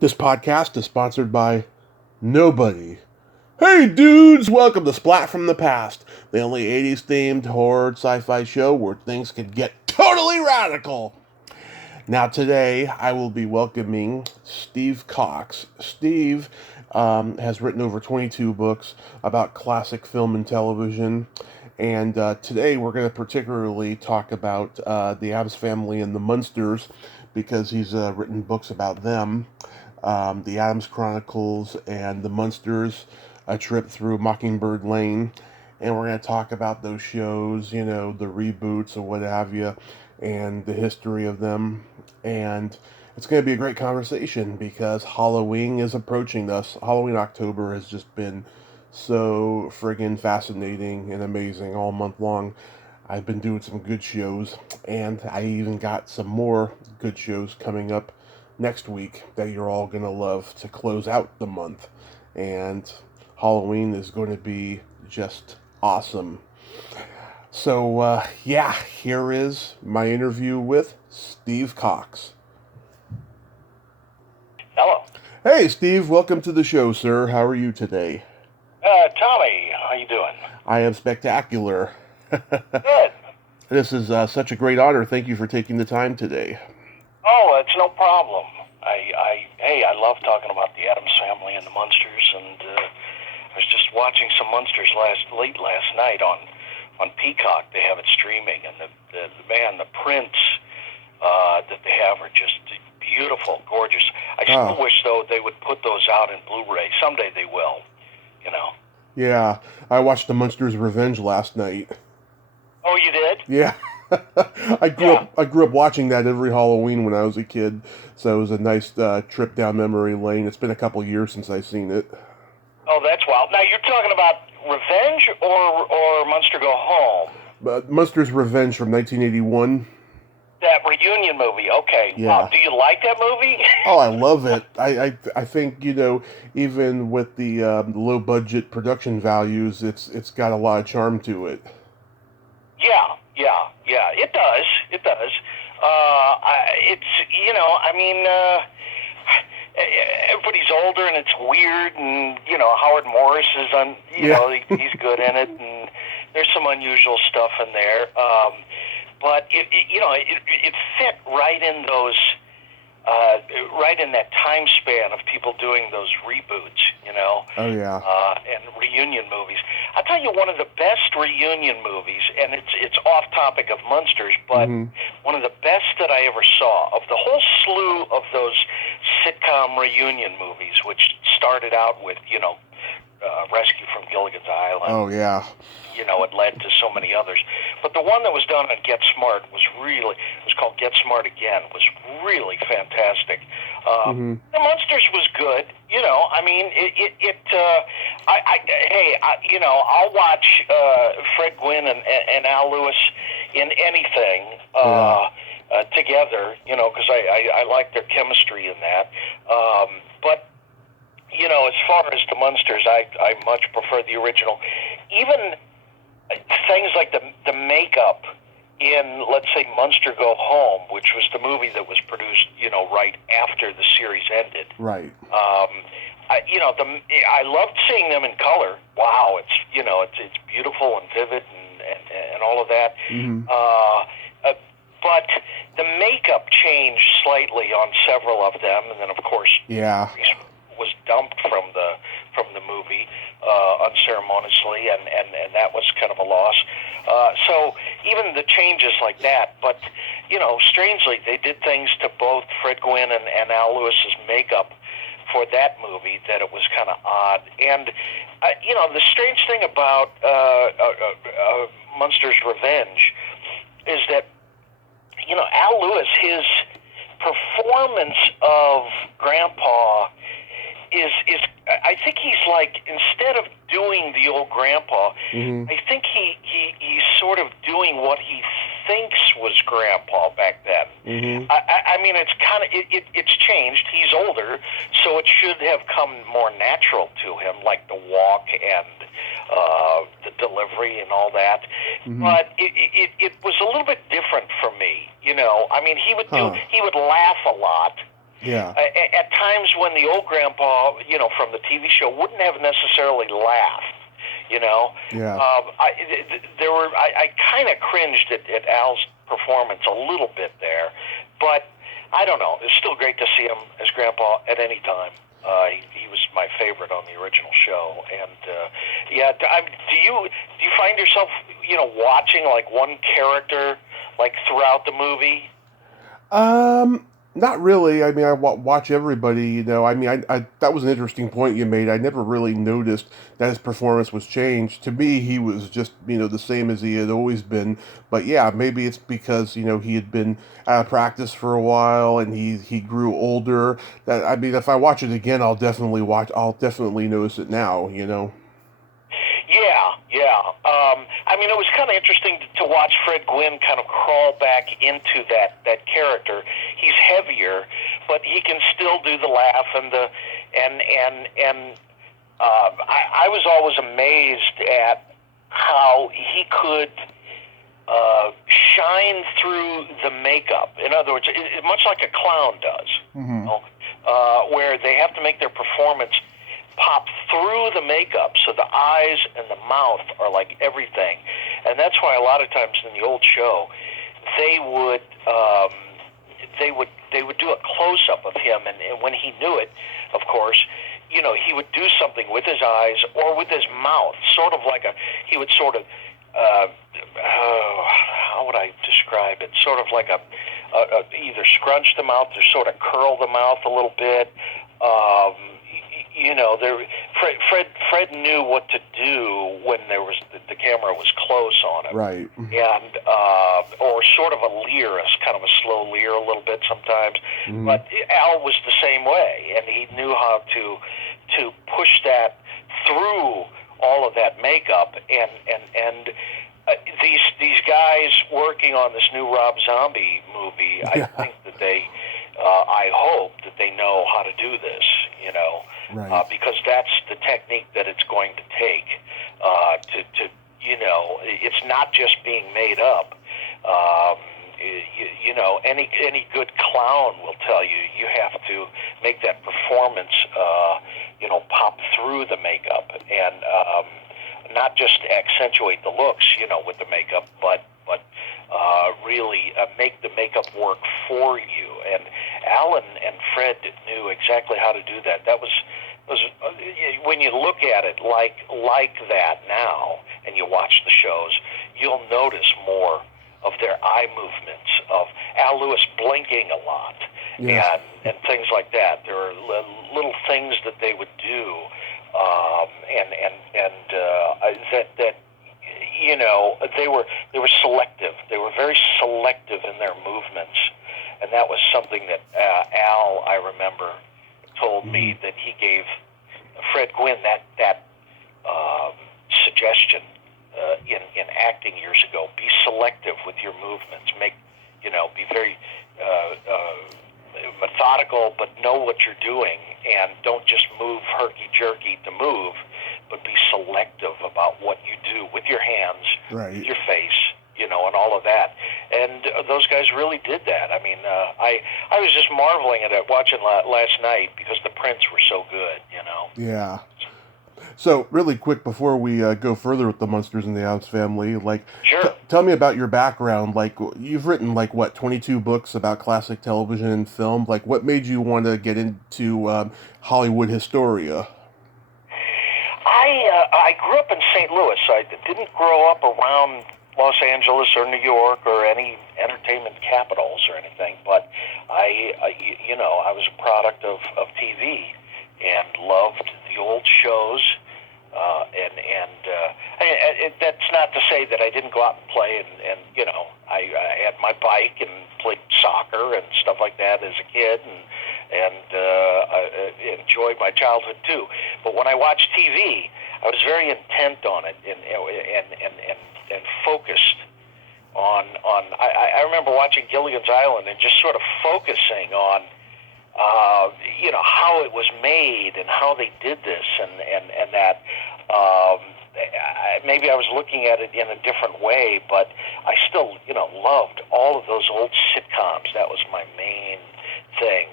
This podcast is sponsored by nobody. Hey dudes, welcome to Splat from the Past, the only 80s themed horror sci-fi show where things can get totally radical. Now today I will be welcoming Steve Cox. Steve has written over 22 books about classic film and television, and today we're going to particularly talk about the Addams Family and the Munsters because he's written books about them. The Addams Chronicles and the Munsters, a trip through Mockingbird Lane, and we're going to talk about those shows, you know, the reboots or what have you, and the history of them. And it's going to be a great conversation because Halloween is approaching us. Halloween October has just been so friggin' fascinating and amazing all month long. I've been doing some good shows, and I even got some more good shows coming up next week that you're all going to love to close out the month. And Halloween is going to be just awesome. So, here is my interview with Steve Cox. Hello. Hey, Steve, welcome to the show, sir. How are you today? Tommy, how you doing? I am spectacular. Good. This is such a great honor. Thank you for taking the time today. Oh, it's no problem. I love talking about the Addams Family and the Munsters, and I was just watching some Munsters late last night on Peacock. They have it streaming, and the prints that they have are just beautiful, gorgeous. I still wish, though, they would put those out in Blu-ray. Someday they will, you know. Yeah, I watched The Munsters Revenge last night. Oh, you did? Yeah. I grew up watching that every Halloween when I was a kid, so it was a nice trip down memory lane. It's been a couple years since I've seen it. Oh, that's wild. Now, you're talking about Revenge or Munster Go Home? Munsters Revenge from 1981. That reunion movie, okay. Yeah. Do you like that movie? Oh, I love it. I think, you know, even with the low budget production values, it's got a lot of charm to it. Yeah. It does. It's, you know, I mean, everybody's older and it's weird, and, you know, Howard Morris is he's good in it, and there's some unusual stuff in there. But it fit right in those, right in that time span of people doing those reboots, you know. Oh yeah. And reunion movies. I'll tell you one of the best reunion movies, and it's off topic of Munsters, but one of the best that I ever saw of the whole slew of those sitcom reunion movies, which started out with, you know, Rescue from Gilligan's Island. Oh yeah. You know, it led to so many others. But the one that was done on Get Smart was called Get Smart Again, was really fantastic. The Munsters was good. You know, I mean, I'll watch Fred Gwynne and Al Lewis in anything together, you know, because I like their chemistry in that. But you know, as far as the Munsters, I much prefer the original. Even things like the makeup in, let's say, Munster Go Home, which was the movie that was produced, you know, right after the series ended. Right. I loved seeing them in color. Wow, it's beautiful and vivid and all of that. But the makeup changed slightly on several of them, and then of course, was dumped from the movie unceremoniously, and that was kind of a loss. So even the changes like that, but you know, strangely, they did things to both Fred Gwynne and Al Lewis's makeup for that movie that it was kind of odd. And you know, the strange thing about Munsters Revenge is that, you know, Al Lewis, his performance of Grandpa is I think he's like, instead of doing the old Grandpa, I think he's sort of doing what he thinks was Grandpa back then. I mean, it's kind of it's changed. He's older, so it should have come more natural to him, like the walk and the delivery and all that. But it was a little bit different for me. You know, I mean, he would laugh a lot. Yeah. At times when the old grandpa, from the TV show, wouldn't have necessarily laughed. Yeah. I kind of cringed at Al's performance a little bit there, but I don't know. It's still great to see him as Grandpa at any time. He was my favorite on the original show, and do you find yourself watching like one character like throughout the movie? Not really. I mean, I watch everybody. I mean, I that was an interesting point you made. I never really noticed that his performance was changed. To me, he was just the same as he had always been. But yeah, maybe it's because he had been out of practice for a while and he grew older. That I mean, if I watch it again, I'll definitely notice it now. Yeah. I mean, it was kind of interesting to watch Fred Gwynne kind of crawl back into that character. He's heavier, but he can still do the laugh and I was always amazed at how he could shine through the makeup. In other words, much like a clown does, Mm-hmm. where they have to make their performance pop through the makeup, so the eyes and the mouth are like everything. And that's why a lot of times in the old show, they would do a close up of him, and when he knew it, of course, he would do something with his eyes or with his mouth, he would sort of how would I describe it? Sort of like a either scrunch the mouth or sort of curl the mouth a little bit. Fred knew what to do when the camera was close on him, Right. and or sort of a leer, kind of a slow leer, a little bit sometimes. Mm-hmm. But Al was the same way, and he knew how to push that through all of that makeup, and these guys working on this new Rob Zombie movie, Yeah. I think that I hope that they know how to do this, Right. because that's the technique that it's going to take it's not just being made up. Any good clown will tell you have to make that performance, pop through the makeup and not just accentuate the looks, with the makeup, but really make the makeup work for you. And Alan and Fred knew exactly how to do that. That was when you look at it like that now, and you watch the shows, you'll notice more of their eye movements, of Al Lewis blinking a lot, Yes. and things like that. There are little things that they would do, they were selective. They were very selective in their movements, and that was something that Al, I remember, told me that he gave Fred Gwynne that suggestion in acting years ago. Be selective with your movements. Be very methodical, but know what you're doing, and don't just move herky-jerky to move, but be selective about what you do with your hands, Right. with your face, and all of that. And those guys really did that. I mean, I was just marveling at it watching last night because the prints were so good, Yeah. So, really quick before we go further with the Munsters and the Addams Family, Sure. tell me about your background. You've written 22 books about classic television and film. What made you want to get into Hollywood Historia? I grew up in St. Louis. I didn't grow up around Los Angeles or New York or any entertainment capitals or anything, but I was a product of TV and loved the old shows. That's not to say that I didn't go out and play, and I had my bike and played soccer and stuff like that as a kid, and I enjoyed my childhood too. But when I watched TV, I was very intent on it and focused on. I remember watching Gilligan's Island and just sort of focusing on how it was made and how they did this, and that maybe I was looking at it in a different way, but I still loved all of those old sitcoms. That was my main thing,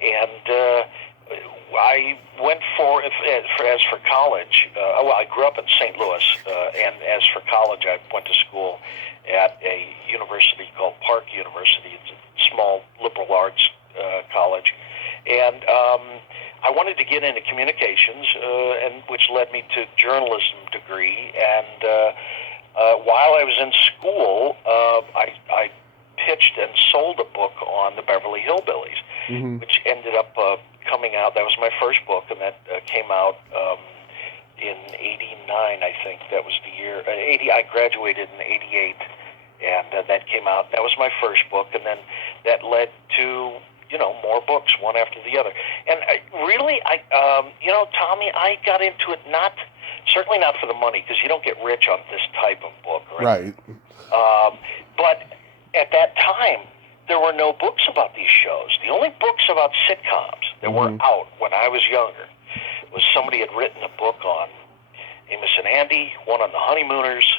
and I went as for college. Well, I grew up in St. Louis, and as for college, I went to school at a university called Park University. It's a small liberal arts college, and I wanted to get into communications, and which led me to journalism degree. And while I was in school, I pitched and sold a book on the Beverly Hillbillies, Mm-hmm. which ended up coming out. That was my first book, and that came out in '89, I think. That was the year. I graduated in '88, and that came out. That was my first book, and then that led to more books, one after the other. And Tommy, I got into it certainly not for the money, because you don't get rich on this type of book, right? But at that time, there were no books about these shows. The only books about sitcoms that were out when I was younger was somebody had written a book on Amos and Andy, one on the Honeymooners.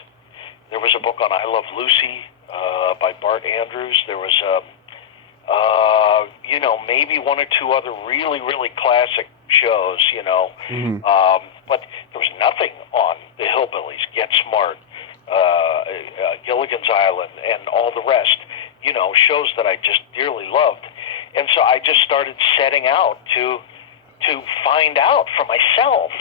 There was a book on I Love Lucy by Bart Andrews. There was maybe one or two other really, really classic shows, but there was nothing on the Hillbillies, Get Smart, Gilligan's Island, and all the rest, shows that I just dearly loved. And so I just started setting out to find out for myself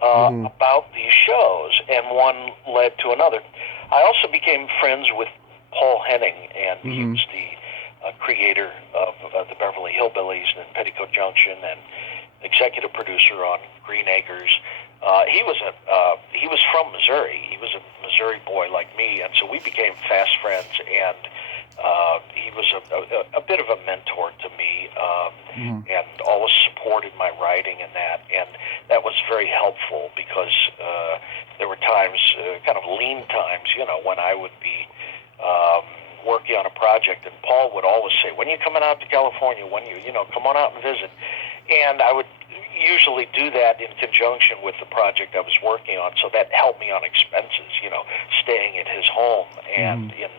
about these shows, and one led to another. I also became friends with Paul Henning, and he was the creator of the Beverly Hillbillies and Petticoat Junction, and executive producer on Green Acres. He was from Missouri. He was a Missouri boy like me, and so we became fast friends. And he was a bit of a mentor to me, and always supported my writing and that was very helpful, because there were times, kind of lean times, when I would be working on a project, and Paul would always say, "When are you coming out to California? When come on out and visit?" And I would usually do that in conjunction with the project I was working on, so that helped me on expenses, staying at his home and in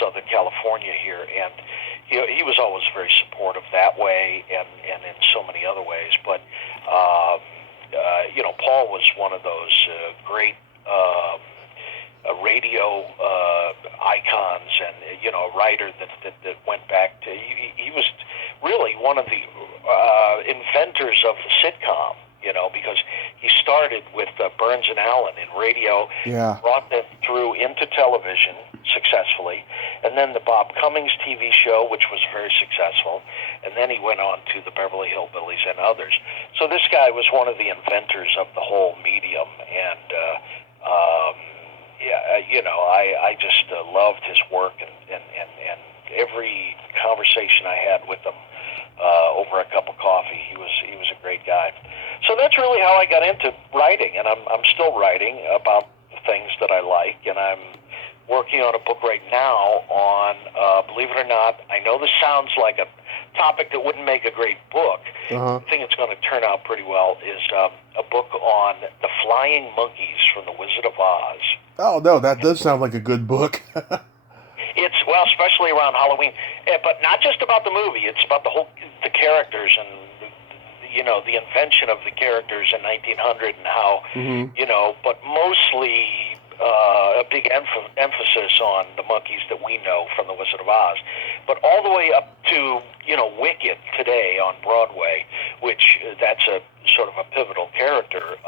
Southern California here. And he was always very supportive that way, and in so many other ways. But Paul was one of those great radio icons, and a writer that went back to. He was really one of the inventors of the sitcom, because he started with Burns and Allen in radio, brought them through into television successfully, and then the Bob Cummings TV show, which was very successful, and then he went on to the Beverly Hillbillies and others. So this guy was one of the inventors of the whole medium, and I just loved his work, and every conversation I had with him over a cup of coffee, he was a great guy. So that's really how I got into writing, and I'm still writing about the things that I like, and I'm working on a book right now on, believe it or not, I know this sounds like a topic that wouldn't make a great book. I think it's going to turn out pretty well, is a book on the flying monkeys from The Wizard of Oz. Oh, no, that does sound like a good book. It's, especially around Halloween, but not just about the movie. It's about the characters, and the invention of the characters in 1900, and how, but mostly a big emphasis on the monkeys that we know from The Wizard of Oz, but all the way up to Wicked today on Broadway, which that's a sort of a pivotal character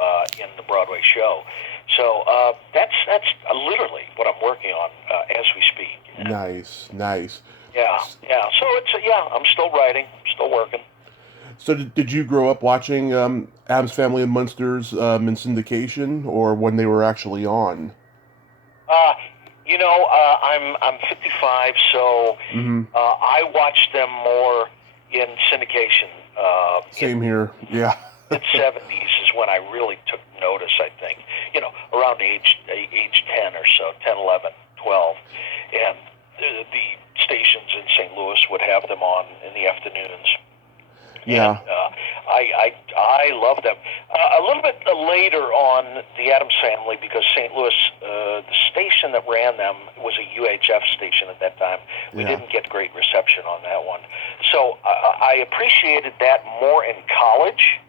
in the Broadway show. So that's literally what I'm working on as we speak. Nice. Yeah. So it's I'm still writing, still working. So did you grow up watching Addams Family and Munsters in syndication, or when they were actually on? I'm 55, so I watched them more in syndication. Same here, yeah. The 70s is when I really took notice, I think. Around age 10 or so, 10, 11, 12. And the stations in St. Louis would have them on in the afternoons. Yeah. And I love them. A little bit later on, the Addams Family, because St. Louis, the station that ran them was a UHF station at that time. We didn't get great reception on that one. So I appreciated that more in college,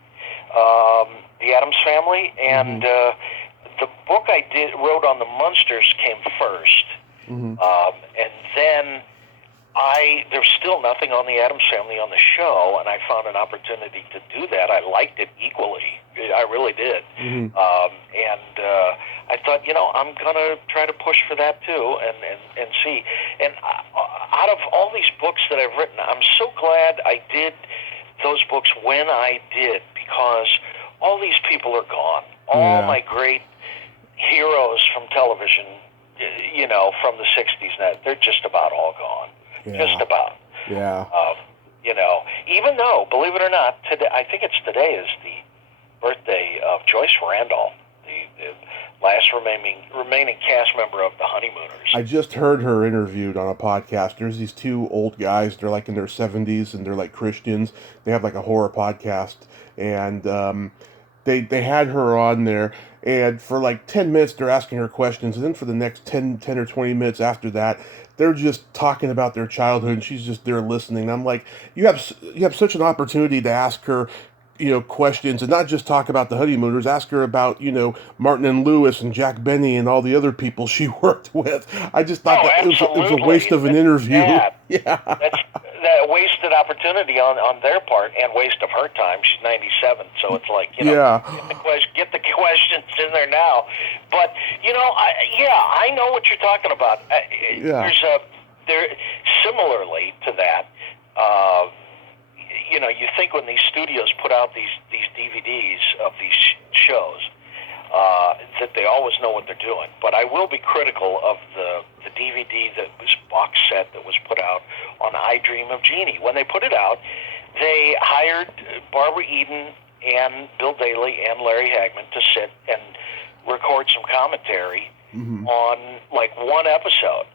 The Addams Family, and the book I wrote on the Munsters came first, and then there's still nothing on the Addams Family on the show, and I found an opportunity to do that. I liked it equally. I really did. And I thought, I'm going to try to push for that too and see. And out of all these books that I've written, I'm so glad I did those books when I did, because all these people are gone. All my great heroes from television, from the 60s, they're just about all gone. Just about. Yeah. Even though, believe it or not, today, I think today is the birthday of Joyce Randall, the last remaining cast member of the Honeymooners. I just heard her interviewed on a podcast. There's these two old guys. They're like in their 70s, and they're like Christians. They have like a horror podcast, and they had her on there. And for like 10 minutes, they're asking her questions, and then for the next 10 or 20 minutes after that, they're just talking about their childhood, and she's just there listening. I'm like, you have such an opportunity to ask her, questions, and not just talk about the Honeymooners. Ask her about, Martin and Lewis and Jack Benny and all the other people she worked with. I just thought that it was a waste of an interview. That's that wasted opportunity on their part, and waste of her time. She's 97, so it's like, get the questions in there now. But I know what you're talking about. Similarly to that. You think when these studios put out these DVDs of these shows, that they always know what they're doing. But I will be critical of the DVD that was box set that was put out on I Dream of Jeannie. When they put it out, they hired Barbara Eden and Bill Daly and Larry Hagman to sit and record some commentary on like one episode.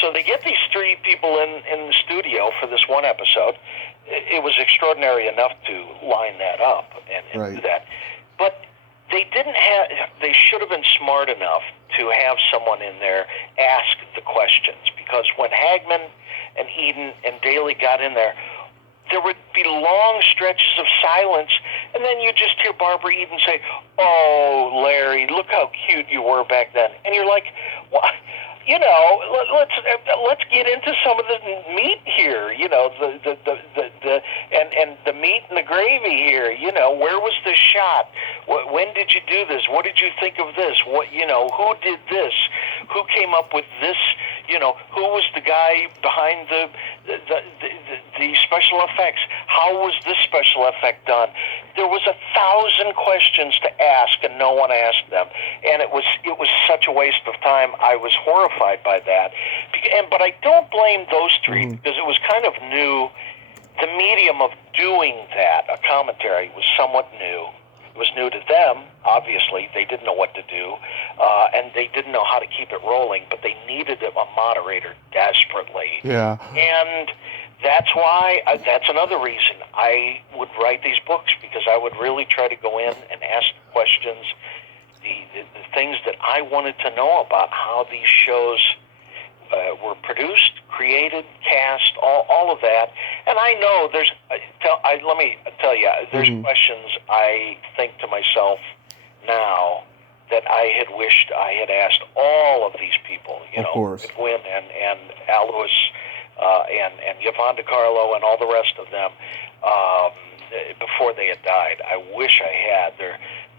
So they get these three people in the studio for this one episode. It was extraordinary enough to line that up and do that. But they should have been smart enough to have someone in there ask the questions, because when Hagman and Eden and Daly got in there would be long stretches of silence, and then you just hear Barbara Eden say, "Oh, Larry, look how cute you were back then," and you're like, "What?" Let's get into some of the meat here. And the meat and the gravy here. Where was this shot? When did you do this? What did you think of this? Who did this? Who came up with this? Who was the guy behind the special effects? How was this special effect done? There was 1,000 questions to ask, and no one asked them, and it was such a waste of time. I was horrified by that, but I don't blame those three, because it was kind of new. The medium of doing that, a commentary, was somewhat new. It was new to them, obviously. They didn't know what to do, and they didn't know how to keep it rolling, but they needed a moderator desperately. Yeah. And that's why, that's another reason I would write these books, because I would really try to go in and ask questions, the things that I wanted to know about how these shows were produced, created, cast, all of that. And I know let me tell you, there's questions I think to myself now that I had wished I had asked all of these people, Nguyen and Al Lewis, and Yvonne DiCarlo and all the rest of them, before they had died. I wish I had.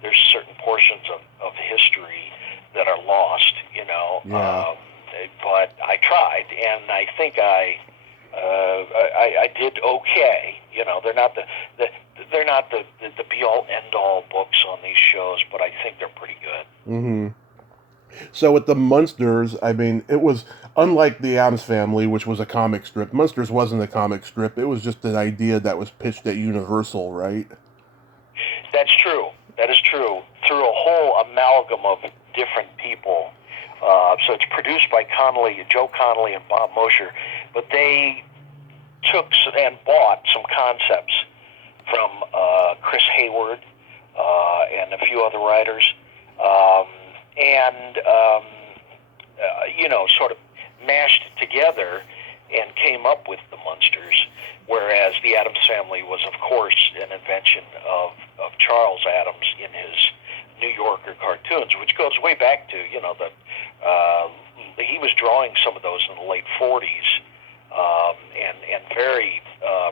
There's certain portions of history that are lost, but I tried, and I think I did okay. They're not the be all end all books on these shows, but I think they're pretty good. So with the Munsters, I mean, it was unlike the Addams Family, which was a comic strip. Munsters wasn't a comic strip. It was just an idea that was pitched at Universal, right? That's true. That is true. Through a whole amalgam of different people. So it's produced by Joe Connolly and Bob Mosher, but they took and bought some concepts from Chris Hayward and a few other writers, and sort of mashed it together and came up with the Munsters, whereas the Addams Family was, of course, an invention of Charles Addams in his New Yorker cartoons, which goes way back to, he was drawing some of those in the late 40s, and very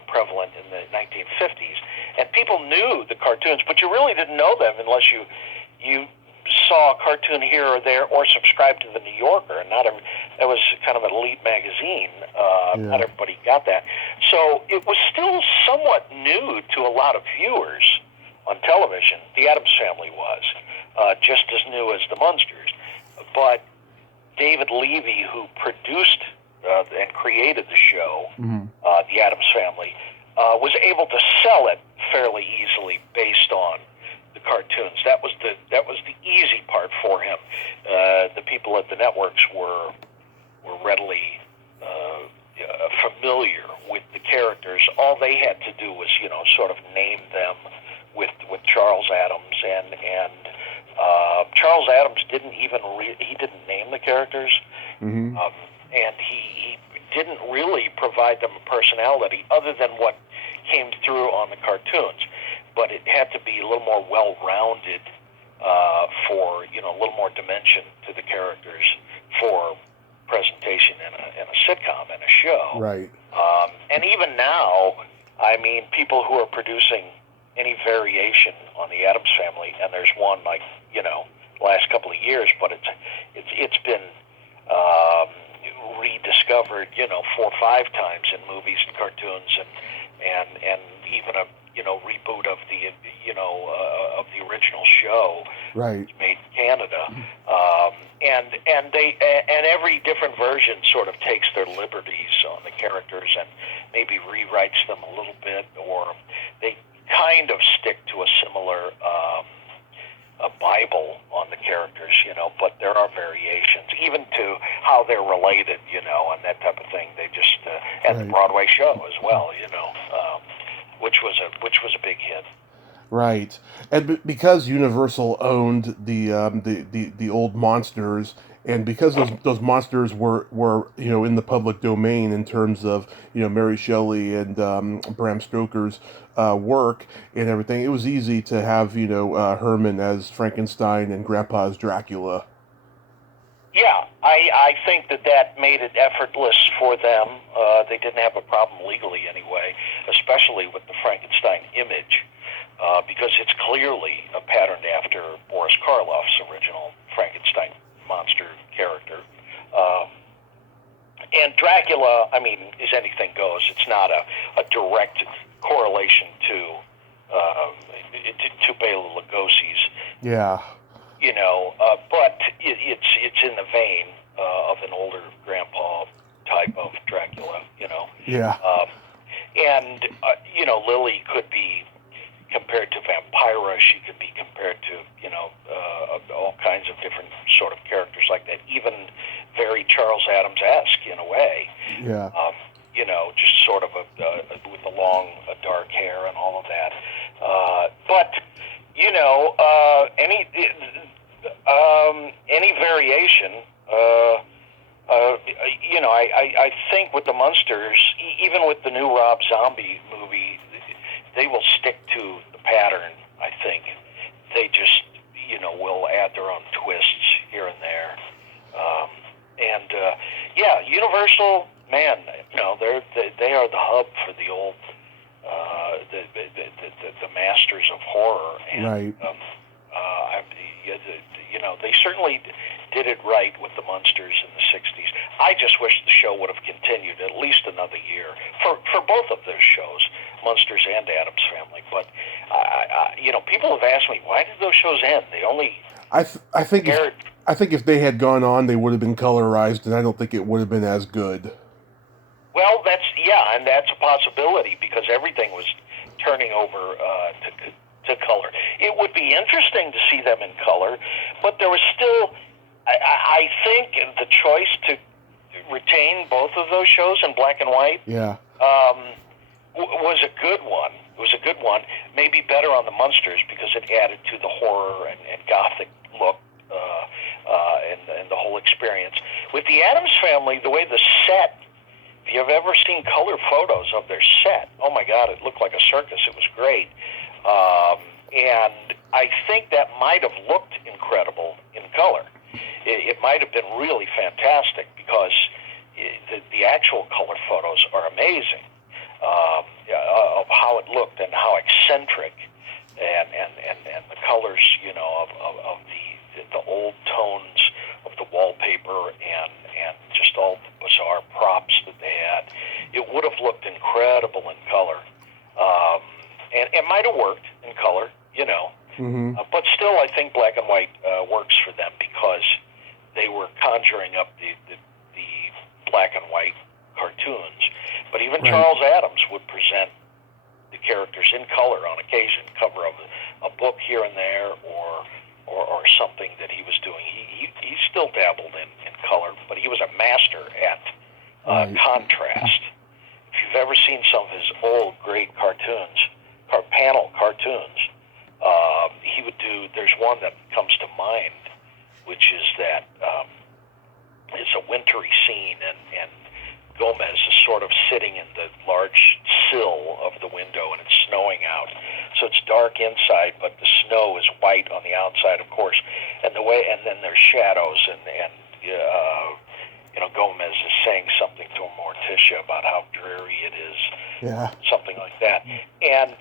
prevalent in the 1950s. And people knew the cartoons, but you really didn't know them unless you saw a cartoon here or there or subscribed to the New Yorker. And that was kind of an elite magazine. Not everybody got that. So it was still somewhat new to a lot of viewers on television. The Addams Family was just as new as the Munsters. But David Levy, who produced and created the show, The Addams Family, was able to sell it fairly easily based on the cartoons. That was the easy part for him. The people at the networks were readily familiar with the characters. All they had to do was, sort of name them with Charles Addams, and Charles Addams didn't even he didn't name the characters, and he didn't really provide them a personality other than what came through on the cartoons. But it had to be a little more well-rounded for a little more dimension to the characters for presentation in a sitcom, in a show. Right. And even now, I mean, people who are producing any variation on the Addams Family, and there's one like last couple of years, but it's been rediscovered 4 or 5 times in movies and cartoons, and even a reboot of the of the original show, right, made in Canada, and every different version sort of takes their liberties on the characters and maybe rewrites them a little bit, or they kind of stick to a similar a Bible on the characters, but there are variations, even to how they're related, and that type of thing. They just and the Broadway show as well, which was a big hit. Right, and because Universal owned the old Monsters, and because those monsters were in the public domain in terms of Mary Shelley and Bram Stoker's work and everything, it was easy to have Herman as Frankenstein and Grandpa as Dracula. Yeah, I think that made it effortless for them. They didn't have a problem legally anyway, especially with the Frankenstein image, because it's clearly patterned after Boris Karloff's original Frankenstein monster character. And Dracula, I mean, as anything goes, it's not a direct correlation to Bela Lugosi's. Yeah. But it's in the vein of an older grandpa type of Dracula, Yeah. And Lily could be compared to Vampira. She could be compared to all kinds of different sort of characters like that. Even very Charles Addams-esque in a way. Yeah. Just sort of with the long dark hair and all of that. But any variation, I think with the Munsters, even with the new Rob Zombie movie, they will stick to the pattern. I think they just will add their own twists here and there. Universal, man, they are the hub for the old the masters of horror, and right. They certainly did it right with the Munsters in the 60s. I just wish the show would have continued at least another year for both of those shows, Munsters and Addams Family. But people have asked me, why did those shows end? They only I think if they had gone on, they would have been colorized, and I don't think it would have been as good. Well, and that's a possibility, because everything was turning over to color. It would be interesting to see them in color, but there was still, I think, the choice to retain both of those shows in black and white. Yeah. Was a good one. It was a good one. Maybe better on the Munsters because it added to the horror and gothic look and the whole experience. With the Addams Family, the way the set, if you've ever seen color photos of their set, oh my God, it looked like a circus. It was great. And I think that might have looked incredible in color. It might have been really fantastic because the actual color photos are amazing of how it looked and how eccentric and the colors, you know, of the old tones of the wallpaper and just all the bizarre props that they had. It would have looked incredible in color. And it might have worked in color, you know. Mm-hmm. But still, I think black and white works for them because they were conjuring up the black and white cartoons. But even Right. Charles Addams would present the characters in color on occasion, cover of a book here and there, or something that he was doing. He still dabbled in color, but he was a master at contrast. If you've ever seen some of his old great cartoons, panel cartoons, he would do. There's one that comes to mind, which is that it's a wintry scene, and Gomez is sort of sitting in the large sill of the window, and it's snowing out. So it's dark inside, but the snow is white on the outside, of course. And then there's shadows, and you know, Gomez is saying something to Morticia about how dreary it is, something like that. And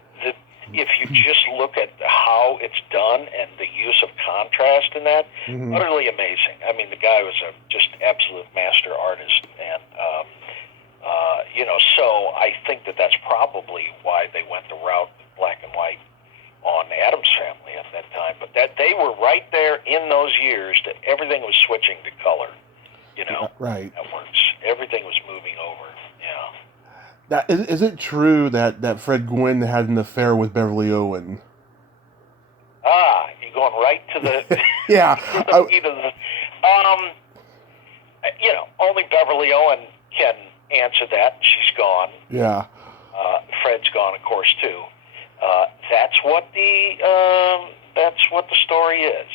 if you just look at how it's done and the use of contrast in that, utterly amazing. I mean, the guy was a just absolute master artist, and you know, so I think that's probably why they went the route of black and white on Addams Family at that time. But that they were right there in those years that everything was switching to color. You know, right? That works. Everything was moving over. Yeah. That is it true that Fred Gwynne had an affair with Beverly Owen? You're going right to the yeah. You know, only Beverly Owen can answer that. She's gone. Yeah. Fred's gone, of course, too. That's what the story is.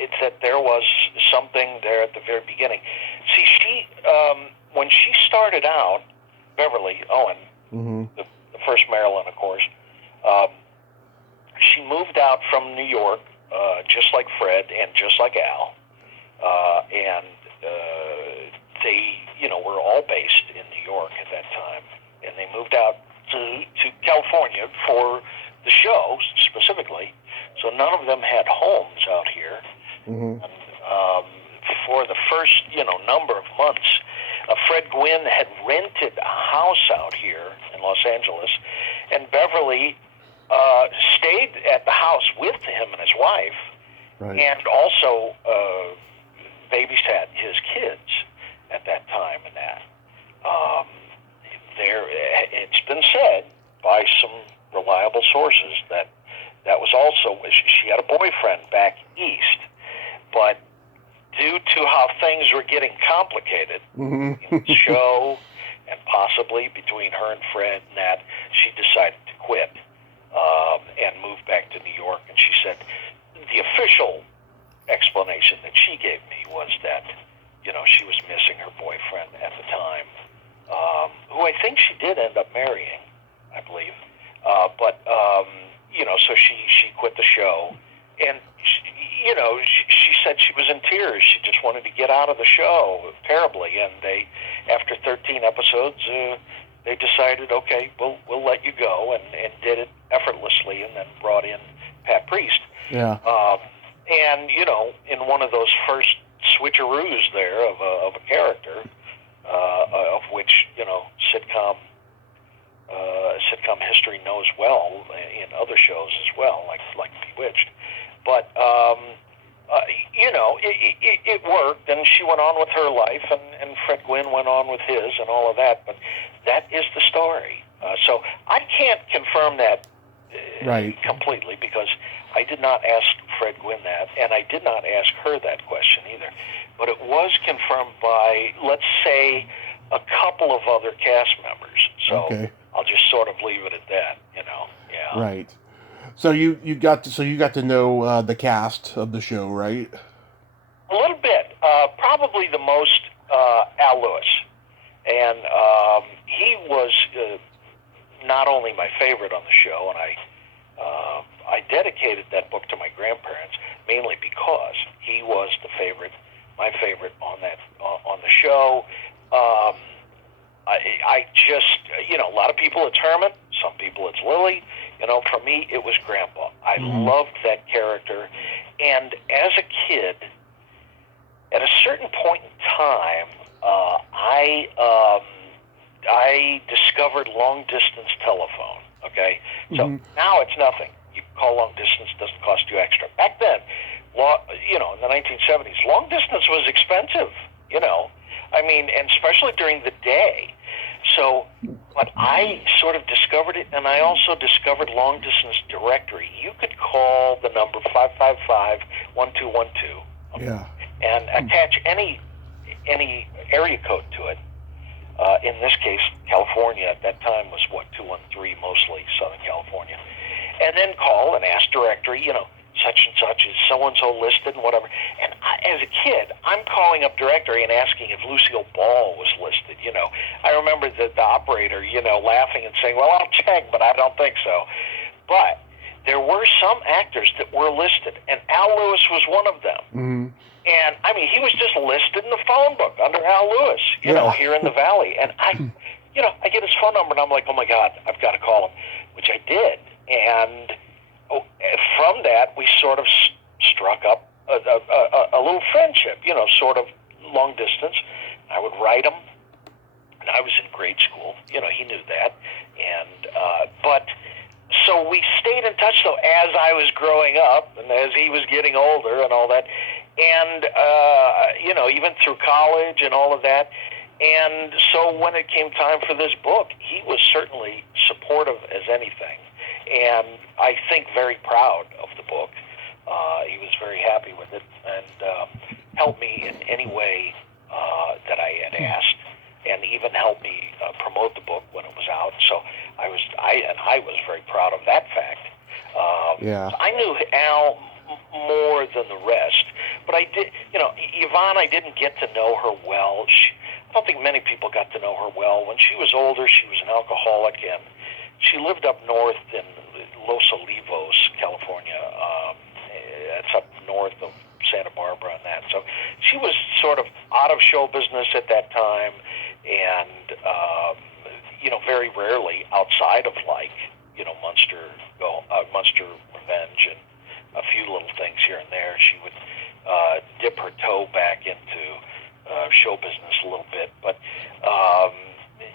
It's that there was something there at the very beginning. See, she when she started out, Beverly Owen, the first Marilyn, of course, she moved out from New York, just like Fred and just like Al, and they, you know, were all based in New York at that time, and they moved out to California for the show specifically. So none of them had homes out here. And, for the first, you know, number of months, Fred Gwynne had rented a house out here in Los Angeles, and Beverly stayed at the house with him and his wife, and also babysat his kids at that time. And that it's been said by some reliable sources that was also, she had a boyfriend back east, but due to how things were getting complicated in the show and possibly between her and Fred and that, she decided to quit and move back to New York. And she said the official explanation that she gave me was that, you know, she was missing her boyfriend at the time, who I think she did end up marrying, I believe. But you know, so she quit the show, and you know, she said she was in tears. She just wanted to get out of the show terribly, and they, after 13 episodes, they decided, okay, we'll let you go, and did it effortlessly, and then brought in Pat Priest. Yeah. And you know, in one of those first switcheroos there of a character, of which, you know, sitcom history knows well in other shows as well, like Bewitched. But you know, it worked, and she went on with her life, and Fred Gwynne went on with his, and all of that. But that is the story. So I can't confirm that completely, because I did not ask Fred Gwynne that, and I did not ask her that question either. But it was confirmed by, let's say, a couple of other cast members. So I'll just sort of leave it at that, you know. Yeah. Right. So you got to know the cast of the show, right? A little bit. Probably the most Al Lewis, and he was not only my favorite on the show, and I dedicated that book to my grandparents, mainly because he was my favorite on the show. I just, a lot of people it's Herman, some people it's Lily. For me, it was Grandpa. I loved that character. And as a kid, at a certain point in time, I discovered long-distance telephone, okay? So now it's nothing. You call long-distance, doesn't cost you extra. Back then, in the 1970s, long-distance was expensive, and especially during the day. So, but I sort of discovered it, and I also discovered long-distance directory. You could call the number 555-1212, okay, and attach any area code to it. In this case, California at that time was 213, mostly Southern California, and then call and ask directory, such and such is so-and-so listed and whatever. And as a kid, I'm calling up directory and asking if Lucille Ball was listed, I remember the operator, laughing and saying, well, I'll check, but I don't think so. But there were some actors that were listed, and Al Lewis was one of them. And, he was just listed in the phone book under Al Lewis, here in the Valley. And I get his phone number, and I'm like, oh, my God, I've got to call him, which I did. And from that, we sort of struck up a little friendship, sort of long distance. I would write him, and I was in grade school. He knew that. And but so we stayed in touch, though, as I was growing up and as he was getting older and all that. And, even through college and all of that. And so when it came time for this book, he was certainly supportive as anything. And I think very proud of the book. He was very happy with it and helped me in any way that I had asked, and even helped me promote the book when it was out. So I was very proud of that fact. I knew Al more than the rest, but I did. Yvonne, I didn't get to know her well. I don't think many people got to know her well. When she was older, she was an alcoholic, and she lived up north in Los Olivos, California. It's up north of Santa Barbara and that. So she was sort of out of show business at that time, and very rarely outside of Munster Revenge and a few little things here and there. She would dip her toe back into show business a little bit, but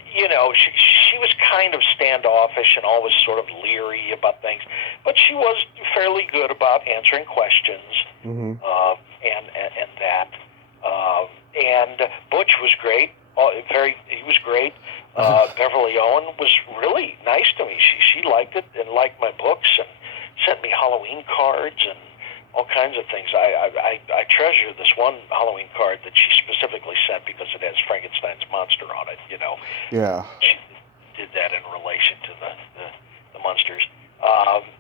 she was kind of standoffish and always sort of leery about things, but she was fairly good about answering questions, and that. And Butch was great. He was great. Beverly Owen was really nice to me. She liked it and liked my books and sent me Halloween cards and all kinds of things. I treasure this one Halloween card that she specifically sent because it has Frankenstein's monster on it, Yeah. She did that in relation to the Munsters.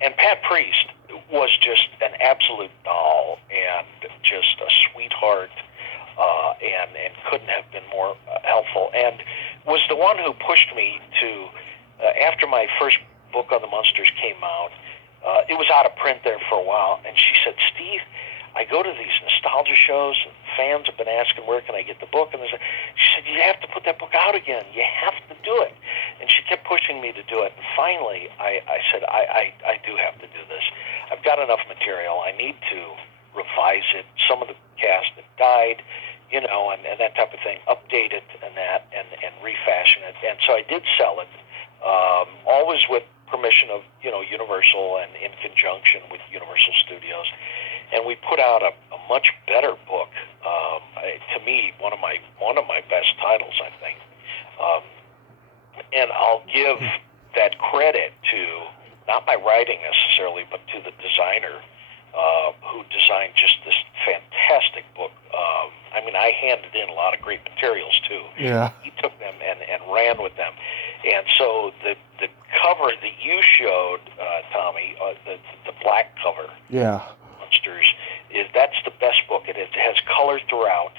And Pat Priest was just an absolute doll and just a sweetheart, and couldn't have been more helpful, and was the one who pushed me to, after my first book on the Munsters came out, it was out of print there for a while, and she said, Steve, I go to these nostalgia shows, and fans have been asking, where can I get the book? And she said, you have to put that book out again. You have to do it. And she kept pushing me to do it. And finally, I said, I do have to do this. I've got enough material. I need to revise it. Some of the cast that died, and that type of thing, update it and that, and refashion it. And so I did sell it, always with permission of Universal and in conjunction with Universal Studios, and we put out a much better book. To me, one of my best titles, I think. And I'll give that credit to not my writing necessarily, but to the designer who designed just this fantastic book. I handed in a lot of great materials too. Yeah. He took them and ran with them. And so the cover that you showed, Tommy, the black cover, Munsters, that's the best book. It has color throughout,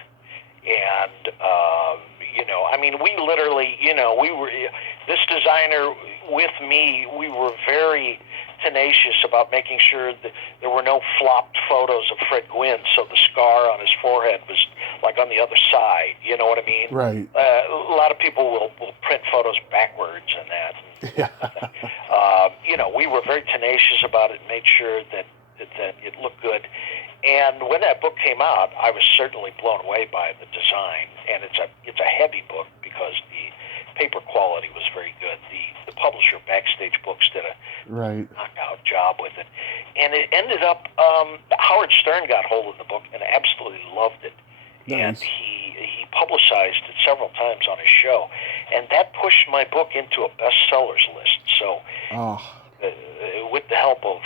and we literally, we were, this designer with me, we were very tenacious about making sure that there were no flopped photos of Fred Gwynn, so the scar on his forehead was like on the other side. You know what I mean? Right. A lot of people will print photos backwards and that. Yeah. We were very tenacious about it, made sure that it looked good. And when that book came out, I was certainly blown away by the design. And it's a heavy book because the paper quality was very good. The publisher, Backstage Books, did a knockout job with it. And it ended up, Howard Stern got hold of the book and absolutely loved it. Nice. And he publicized it several times on his show. And that pushed my book into a bestsellers list. So with the help of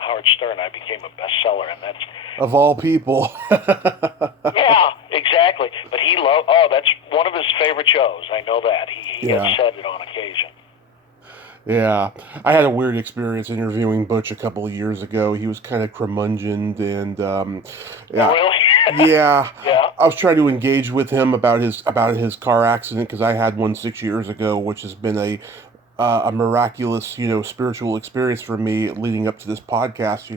Howard Stern, I became a bestseller, and that's... Of all people. Yeah, exactly. But he loved... Oh, that's one of his favorite shows. I know that. He has said it on occasion. Yeah. I had a weird experience interviewing Butch a couple of years ago. He was kind of curmudgeoned, and... Oh, really? Yeah. Yeah. I was trying to engage with him about his car accident, because I had one 6 years ago, which has been a miraculous, spiritual experience for me leading up to this podcast,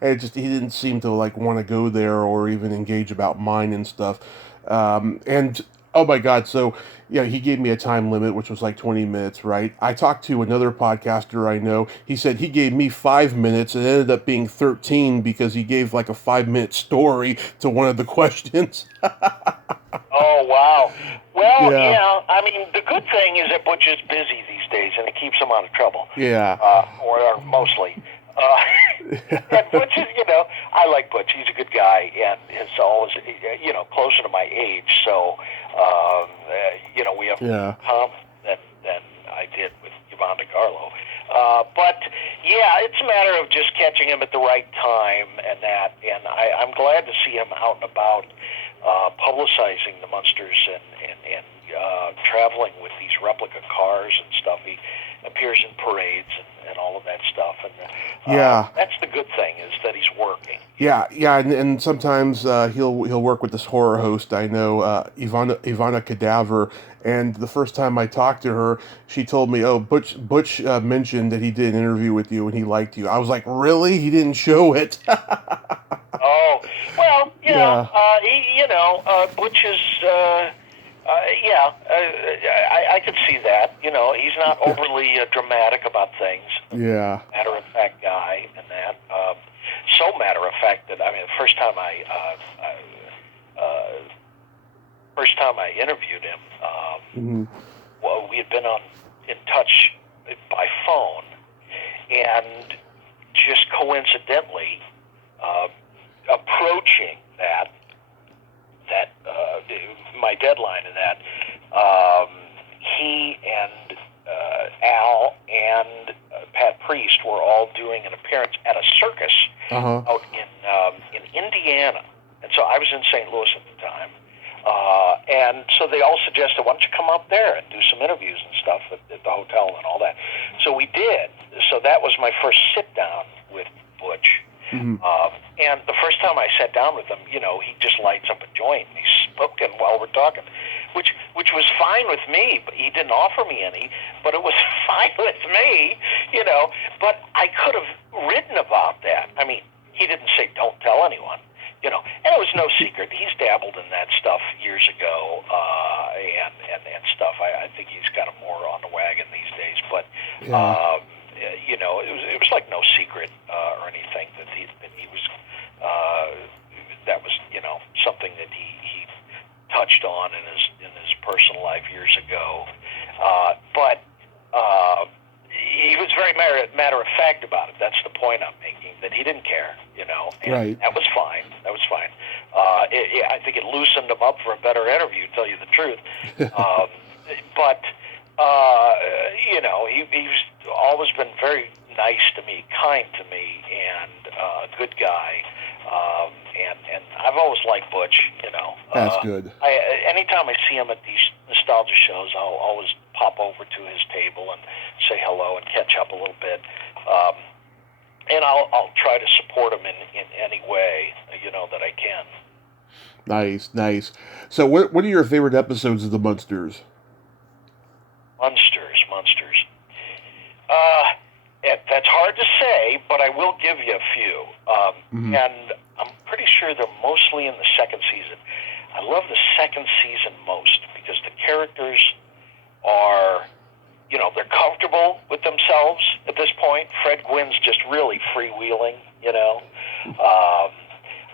and he didn't seem to want to go there or even engage about mine and stuff. And oh my God. So he gave me a time limit, which was like 20 minutes, right? I talked to another podcaster I know. He said he gave me 5 minutes and it ended up being 13 because he gave like a 5-minute story to one of the questions. Oh, wow. Well, yeah. I mean, the good thing is that Butch is busy these days, and it keeps him out of trouble. Yeah. Or mostly. And Butch is, I like Butch. He's a good guy, and is always, closer to my age. So, we have more common than I did with Yvonne DeCarlo. But, yeah, it's a matter of just catching him at the right time and that. And I'm glad to see him out and about. Publicizing the Munsters and traveling with these replica cars and stuff. He appears in parades and all of that stuff. And that's the good thing, is that he's working. Yeah, and sometimes he'll work with this horror host I know, Ivana Cadaver. And the first time I talked to her, she told me, "Oh, Butch mentioned that he did an interview with you and he liked you." I was like, "Really? He didn't show it." Oh, well, Butch is, I could see that. He's not overly dramatic about things. Yeah. Matter-of-fact guy and that. So matter-of-fact that, the first time I interviewed him, well, we had been in touch by phone, and just coincidentally, approaching that my deadline and that, he and Al and Pat Priest were all doing an appearance at a circus out in Indiana, and so I was in St. Louis at the time, and so they all suggested, "Why don't you come up there and do some interviews and stuff at the hotel and all that?" So we did. So that was my first sit down with Butch. Mm-hmm. And the first time I sat down with him, he just lights up a joint and he's smoking while we're talking, which was fine with me. But he didn't offer me any, but it was fine with me, But I could have written about that. He didn't say don't tell anyone, and it was no secret. He's dabbled in that stuff years ago, and stuff. I think he's kind of more on the wagon these days, but. Yeah. It was like no secret or anything that he was. That was something that he touched on in his personal life years ago, but he was very matter of fact about it. That's the point I'm making. That he didn't care, and right. That was fine. I think it loosened him up for a better interview. To tell you the truth, but. He's always been very nice to me, kind to me, and a good guy. And I've always liked Butch, That's good. Anytime I see him at these nostalgia shows, I'll always pop over to his table and say hello and catch up a little bit. And I'll try to support him in any way, that I can. Nice. So what are your favorite episodes of the Munsters? Munsters. That's hard to say, but I will give you a few. And I'm pretty sure they're mostly in the second season. I love the second season most because the characters are, they're comfortable with themselves at this point. Fred Gwynne's just really freewheeling,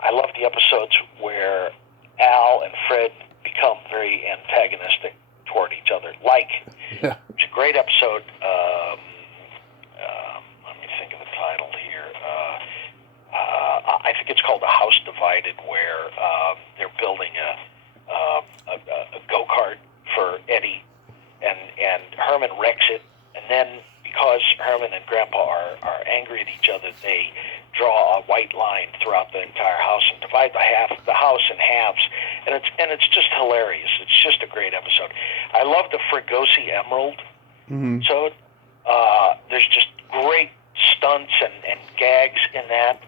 I love the episodes where Al and Fred become very antagonistic toward each other. It's a great episode. Let me think of the title here. I think it's called The House Divided, where they're building a go-kart for Eddie, and Herman wrecks it, and then because Herman and Grandpa are angry at each other, they draw a white line throughout the entire house and divide the house in halves, and it's just hilarious. It's just a great episode. I love the Fregosi Emerald episode. There's just great stunts and gags in that.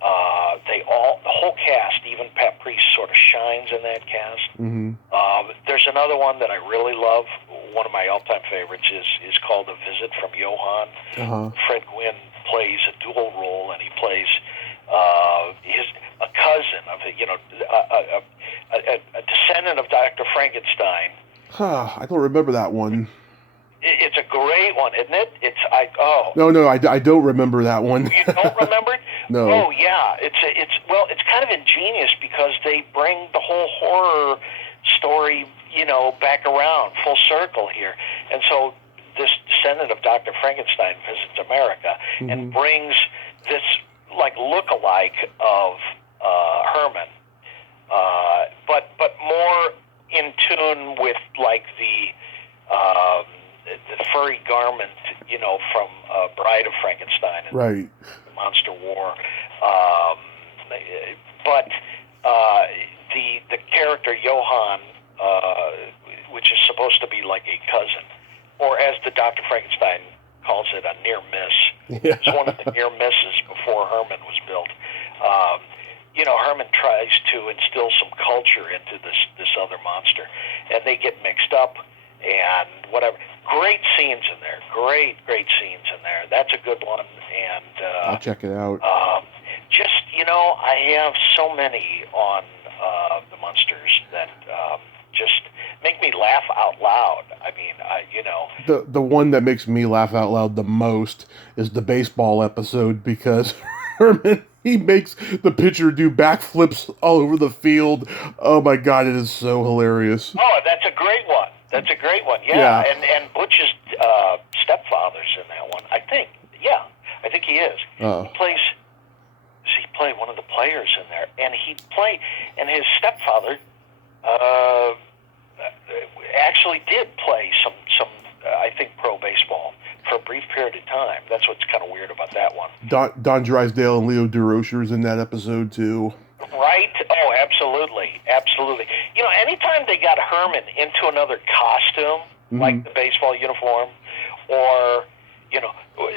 The whole cast, even Pat Priest, sort of shines in that cast. There's another one that I really love. One of my all-time favorites is called A Visit from Johann. Fred Gwynne plays a dual role, and he plays a cousin of a descendant of Dr. Frankenstein. I don't remember that one. It's a great one, isn't it? No, I don't remember that one. You don't remember it? No. Oh yeah, it's kind of ingenious because they bring the whole horror story, back around full circle here, and so this descendant of Dr. Frankenstein visits America and brings this look-alike of Herman, but more in tune with the furry garment, from Bride of Frankenstein and right. the Monster War. But the character Johann, which is supposed to be like a cousin, or as the Dr. Frankenstein calls it, a near miss. Yeah. It's one of the near misses before Herman was built. Herman tries to instill some culture into this other monster, and they get mixed up and whatever. Great scenes in there. Great scenes in there. That's a good one. And I'll check it out. I have so many on the Munsters that just make me laugh out loud. I mean, The one that makes me laugh out loud the most is the baseball episode, because Herman, he makes the pitcher do backflips all over the field. Oh my God, it is so hilarious. Oh, that's a great one. That's a great one. Yeah. And Butch's stepfather's in that one, I think. Yeah, I think he is. He played one of the players in there, and his stepfather actually did play some I think pro baseball for a brief period of time. That's what's kind of weird about that one. Don Drysdale and Leo DeRocher's in that episode too. Right? Oh, absolutely. Anytime they got Herman into another costume, like the baseball uniform, or,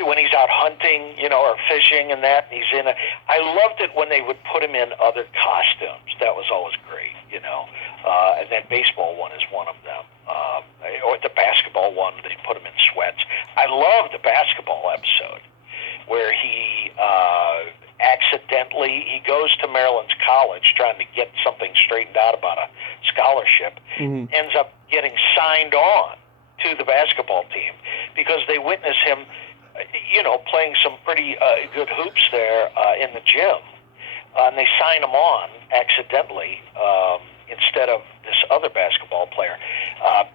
when he's out hunting, or fishing and that, and he's in I loved it when they would put him in other costumes. That was always great, and that baseball one is one of them. Or the basketball one, they put him in sweats. I love the basketball episode where he he goes to Maryland's college trying to get something straightened out about a scholarship, ends up getting signed on to the basketball team because they witness him, playing some pretty good hoops there in the gym, and they sign him on accidentally instead of this other basketball player.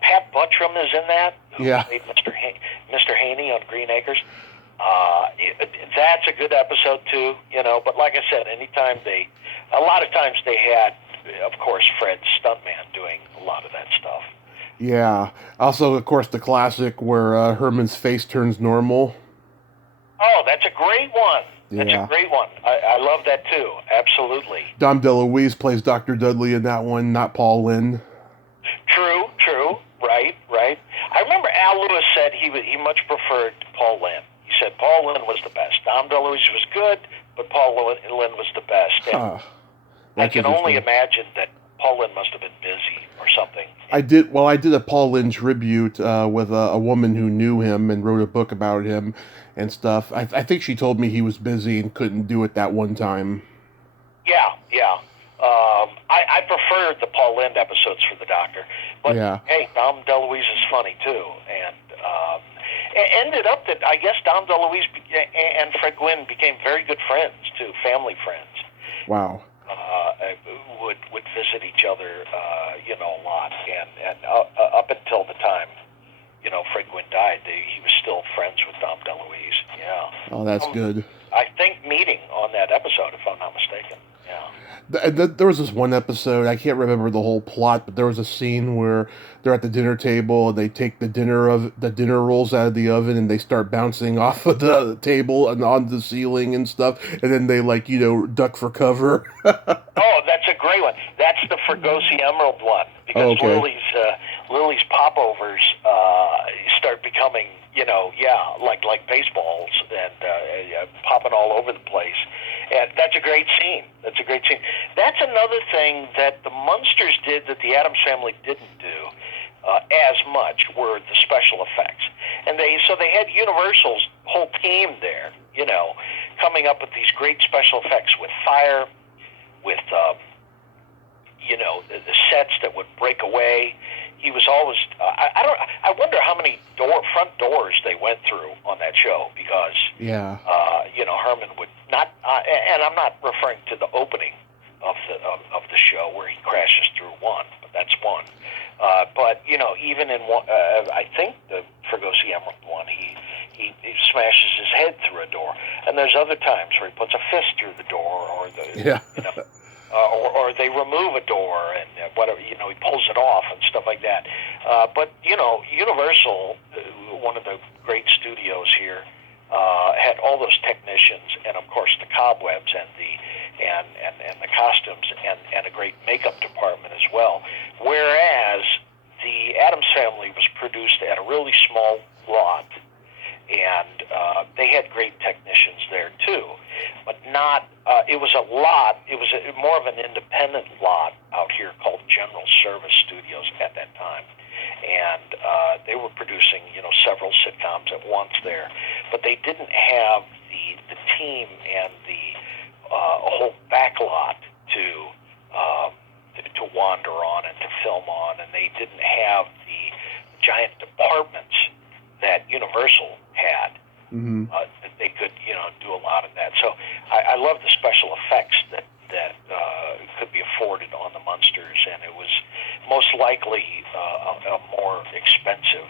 Pat Buttram is in that, who played Mr. Haney on Green Acres. That's a good episode too, but like I said, a lot of times they had, of course, Fred Stuntman doing a lot of that stuff. Yeah. Also, of course, the classic where Herman's face turns normal. Oh, that's a great one. That's a great one. I love that too. Absolutely. Dom DeLuise plays Dr. Dudley in that one, not Paul Lynde. True. Right. I remember Al Lewis said he much preferred Paul Lynde. He said Paul Lynde was the best. Dom DeLuise was good, but Paul Lynde was the best. I can only imagine that Paul Lynde must have been busy or something. I did a Paul Lynde tribute with a woman who knew him and wrote a book about him, and stuff. I think she told me he was busy and couldn't do it that one time. Yeah. I prefer the Paul Lynde episodes for the Doctor, but Yeah. hey, Dom DeLuise is funny too, and it ended up that I guess Dom DeLuise and Fred Gwynne became very good friends too, family friends. Wow. Would visit each other, a lot, and up until the time, Fred Gwynne died, he was still friends with Dom DeLuise. Yeah. Oh, that's good. I think meeting on that episode, if I'm not mistaken. Yeah. There was this one episode, I can't remember the whole plot, but there was a scene where they're at the dinner table and they take the dinner rolls out of the oven and they start bouncing off of the table and onto the ceiling and stuff, and then they duck for cover. Oh, that's a great one. That's the Fregosi Emerald one, because okay. Lily's popovers start becoming, like baseballs and popping all over the place. And that's a great scene. That's another thing that the Munsters did that the Addams Family didn't do as much, were the special effects. And they had Universal's whole team there, coming up with these great special effects with fire, with the sets that would break away. He was always I wonder how many front doors they went through on that show, because Herman would not, and I'm not referring to the opening of the show where he crashes through one, but that's one. But even in one, I think the Fregosi Emerald one, he smashes his head through a door, and there's other times where he puts a fist through the door, or or they remove a door and whatever, he pulls it off and stuff like that. But Universal, one of the great studios here, had all those technicians, and of course the cobwebs and the costumes, and a great makeup department as well. Whereas the Addams Family was produced at a really small lot, and they had great technicians there too, but not. It was a lot. It was more of an independent lot out here called General Service Studios at that time, and they were producing several sitcoms at once there, but they didn't have the team and the whole back lot to wander on and to film on, and they didn't have the giant departments that Universal had. Mm-hmm. That they could do a lot of that. So I love the special effects that could be afforded on the Munsters, and it was most likely a more expensive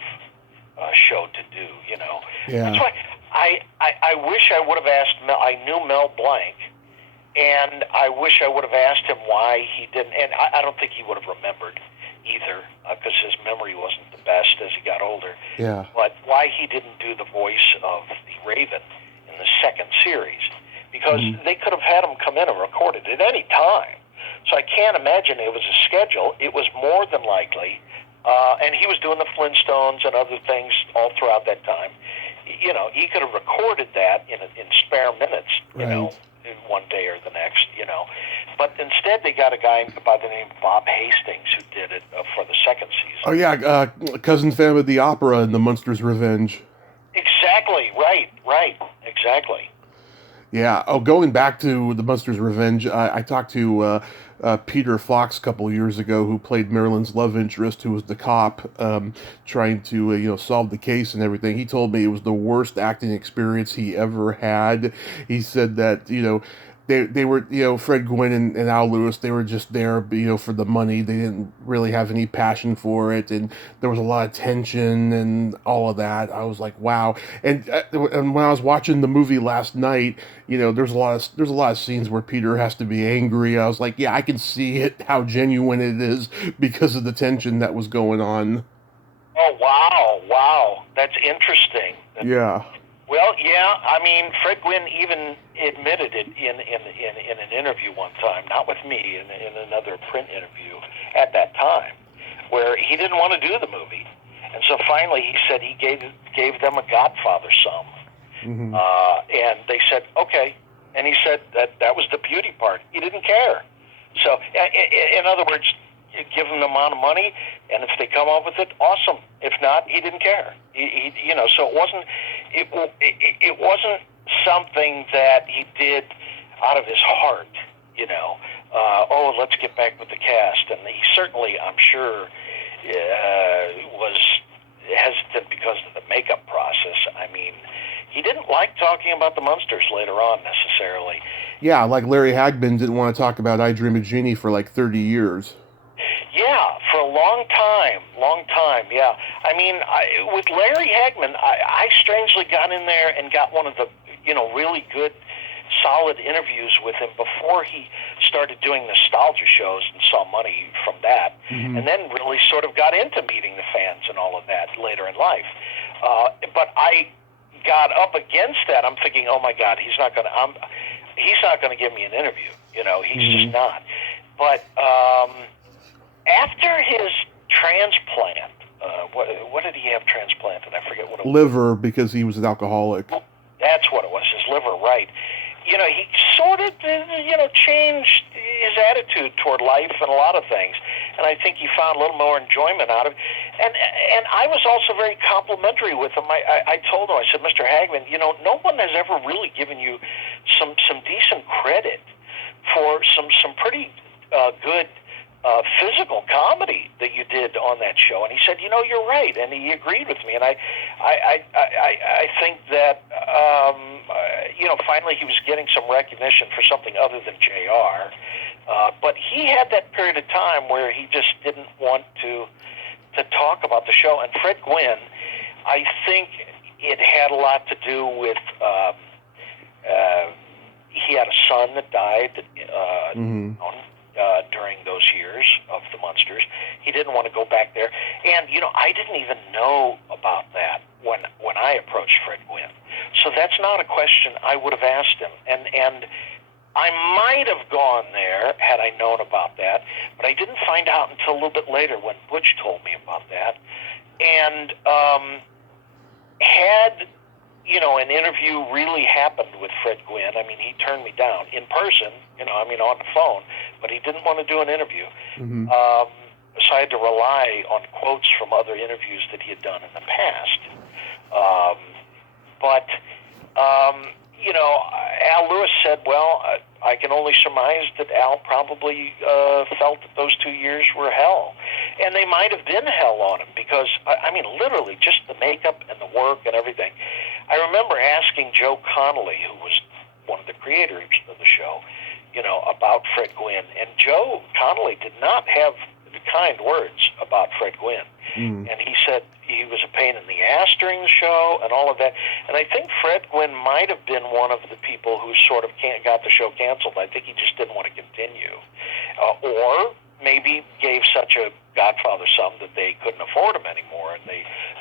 show to do. Yeah. That's why I wish I would have asked Mel. I knew Mel Blanc, and I wish I would have asked him why he didn't. And I don't think he would have remembered either, because his memory wasn't the best as he got older. Yeah. But why he didn't do the voice of the Raven in the second series, because they could have had him come in and record it at any time. So I can't imagine it was a schedule. It was more than likely, and he was doing the Flintstones and other things all throughout that time. He could have recorded that in spare minutes, in one day or the next, But instead, they got a guy by the name of Bob Hastings who did it for the second season. Oh yeah, cousin Phantom of the Opera and the Munsters' Revenge. Exactly, right, exactly. Yeah. Oh, going back to the Munsters' Revenge, I talked to Peter Fox a couple years ago, who played Marilyn's love interest, who was the cop trying to solve the case and everything. He told me it was the worst acting experience he ever had. He said that they were, Fred Gwynne and Al Lewis, they were just there, for the money. They didn't really have any passion for it, and there was a lot of tension and all of that. I was like, wow. And when I was watching the movie last night, there's a lot of scenes where Peter has to be angry. I was like, yeah, I can see it, how genuine it is, because of the tension that was going on. Oh, wow, that's interesting. Yeah. Well, yeah, I mean, Fred Gwynne even admitted it in an interview one time, not with me, in another print interview at that time, where he didn't want to do the movie. And so finally he said he gave them a Godfather sum. Mm-hmm. And they said, okay. And he said that was the beauty part. He didn't care. So, in other words, give him the amount of money, and if they come up with it, awesome. If not, he didn't care. So it wasn't something that he did out of his heart. Let's get back with the cast, and he certainly, I'm sure, was hesitant because of the makeup process. I mean, he didn't like talking about the Munsters later on necessarily. Yeah, like Larry Hagman didn't want to talk about I Dream of Jeannie for like 30 years. Yeah, for a long time, yeah. I mean, with Larry Hagman, I strangely got in there and got one of the, really good, solid interviews with him before he started doing nostalgia shows and saw money from that, and then really sort of got into meeting the fans and all of that later in life. But I got up against that. I'm thinking, oh my God, he's not going to give me an interview. He's just not. But after his transplant, what did he have transplanted? I forget what it was. Liver, because he was an alcoholic. That's what it was, his liver, right. He sort of, changed his attitude toward life and a lot of things. And I think he found a little more enjoyment out of it. And I was also very complimentary with him. I told him, I said, Mr. Hagman, no one has ever really given you some decent credit for some pretty good physical comedy that you did on that show. And he said, you're right. And he agreed with me. And I think that, finally he was getting some recognition for something other than JR. But he had that period of time where he just didn't want to talk about the show. And Fred Gwynne, I think it had a lot to do with, he had a son that died during those years of the Munsters. He didn't want to go back there. And, I didn't even know about that when I approached Fred Gwynne. So that's not a question I would have asked him. And I might have gone there had I known about that, but I didn't find out until a little bit later when Butch told me about that. And had an interview really happened with Fred Gwynne, I mean, he turned me down in person, on the phone, but he didn't want to do an interview. So I had to rely on quotes from other interviews that he had done in the past. Al Lewis said, well, I can only surmise that Al probably felt that those 2 years were hell. And they might have been hell on him because, literally, just the makeup and the work and everything. I remember asking Joe Connolly, who was one of the creators of the show, about Fred Gwynne. And Joe Connolly did not have kind words about Fred Gwynne. And he said he was a pain in the ass during the show and all of that. And I think Fred Gwynne might have been one of the people who sort of got the show canceled. I think he just didn't want to continue. Or maybe gave such a Godfather sum that they couldn't afford him anymore, and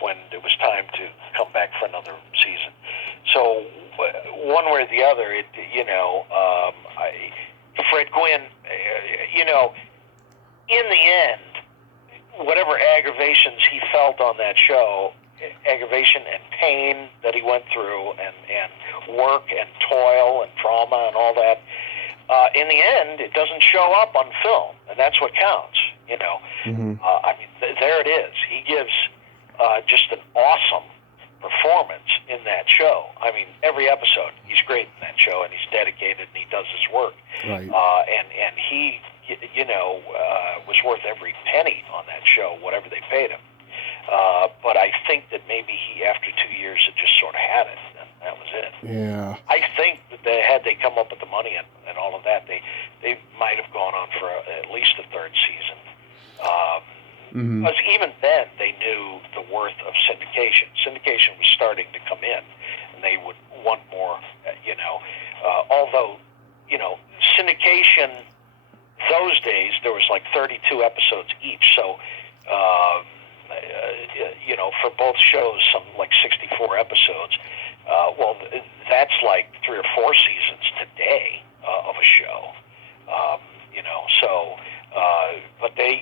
when it was time to come back for another season. So one way or the other, Fred Gwynne, in the end, whatever aggravations he felt on that show, aggravation and pain that he went through, and work and toil and trauma and all that, in the end, it doesn't show up on film, and that's what counts. There it is. He gives just an awesome performance in that show. I mean, every episode, he's great in that show, and he's dedicated, and he does his work. Right. And he, was worth every penny on that show, whatever they paid him. But I think that maybe he, after 2 years, had just sort of had it, and that was it. Yeah. I think that had they come up with the money and all of that, they might have gone on for at least a third season. Because even then, they knew the worth of syndication. Syndication was starting to come in, and they would want more, although, syndication, those days, there was like 32 episodes each, so, for both shows, some like 64 episodes. That's like 3 or 4 seasons today of a show, but they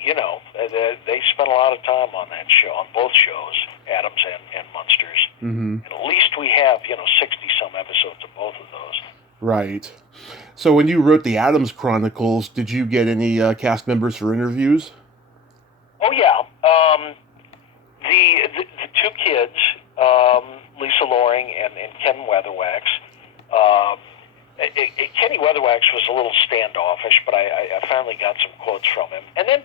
spent a lot of time on that show, on both shows, Addams and Munsters. And at least we have, 60-some episodes of both of those. Right. So when you wrote the Addams Chronicles, did you get any cast members for interviews? Oh yeah. The two kids, Lisa Loring and Ken Weatherwax. Kenny Weatherwax was a little standoffish, but I finally got some quotes from him, and then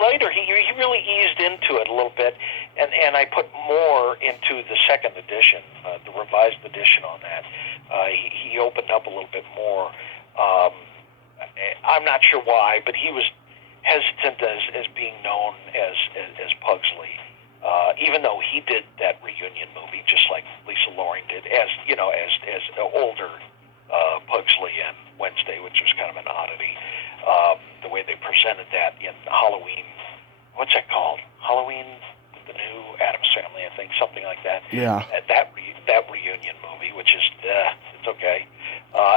later he really eased into it a little bit, and I put more into the second edition, the revised edition on that. He opened up a little bit more. I'm not sure why, but he was hesitant as being known as Pugsley. Even though he did that reunion movie, just like Lisa Loring did, as older Pugsley and Wednesday, which was kind of an oddity. The way they presented that in Halloween, what's that called? Halloween, the new Addams Family, I think, something like that. Yeah. That reunion movie, which is it's okay.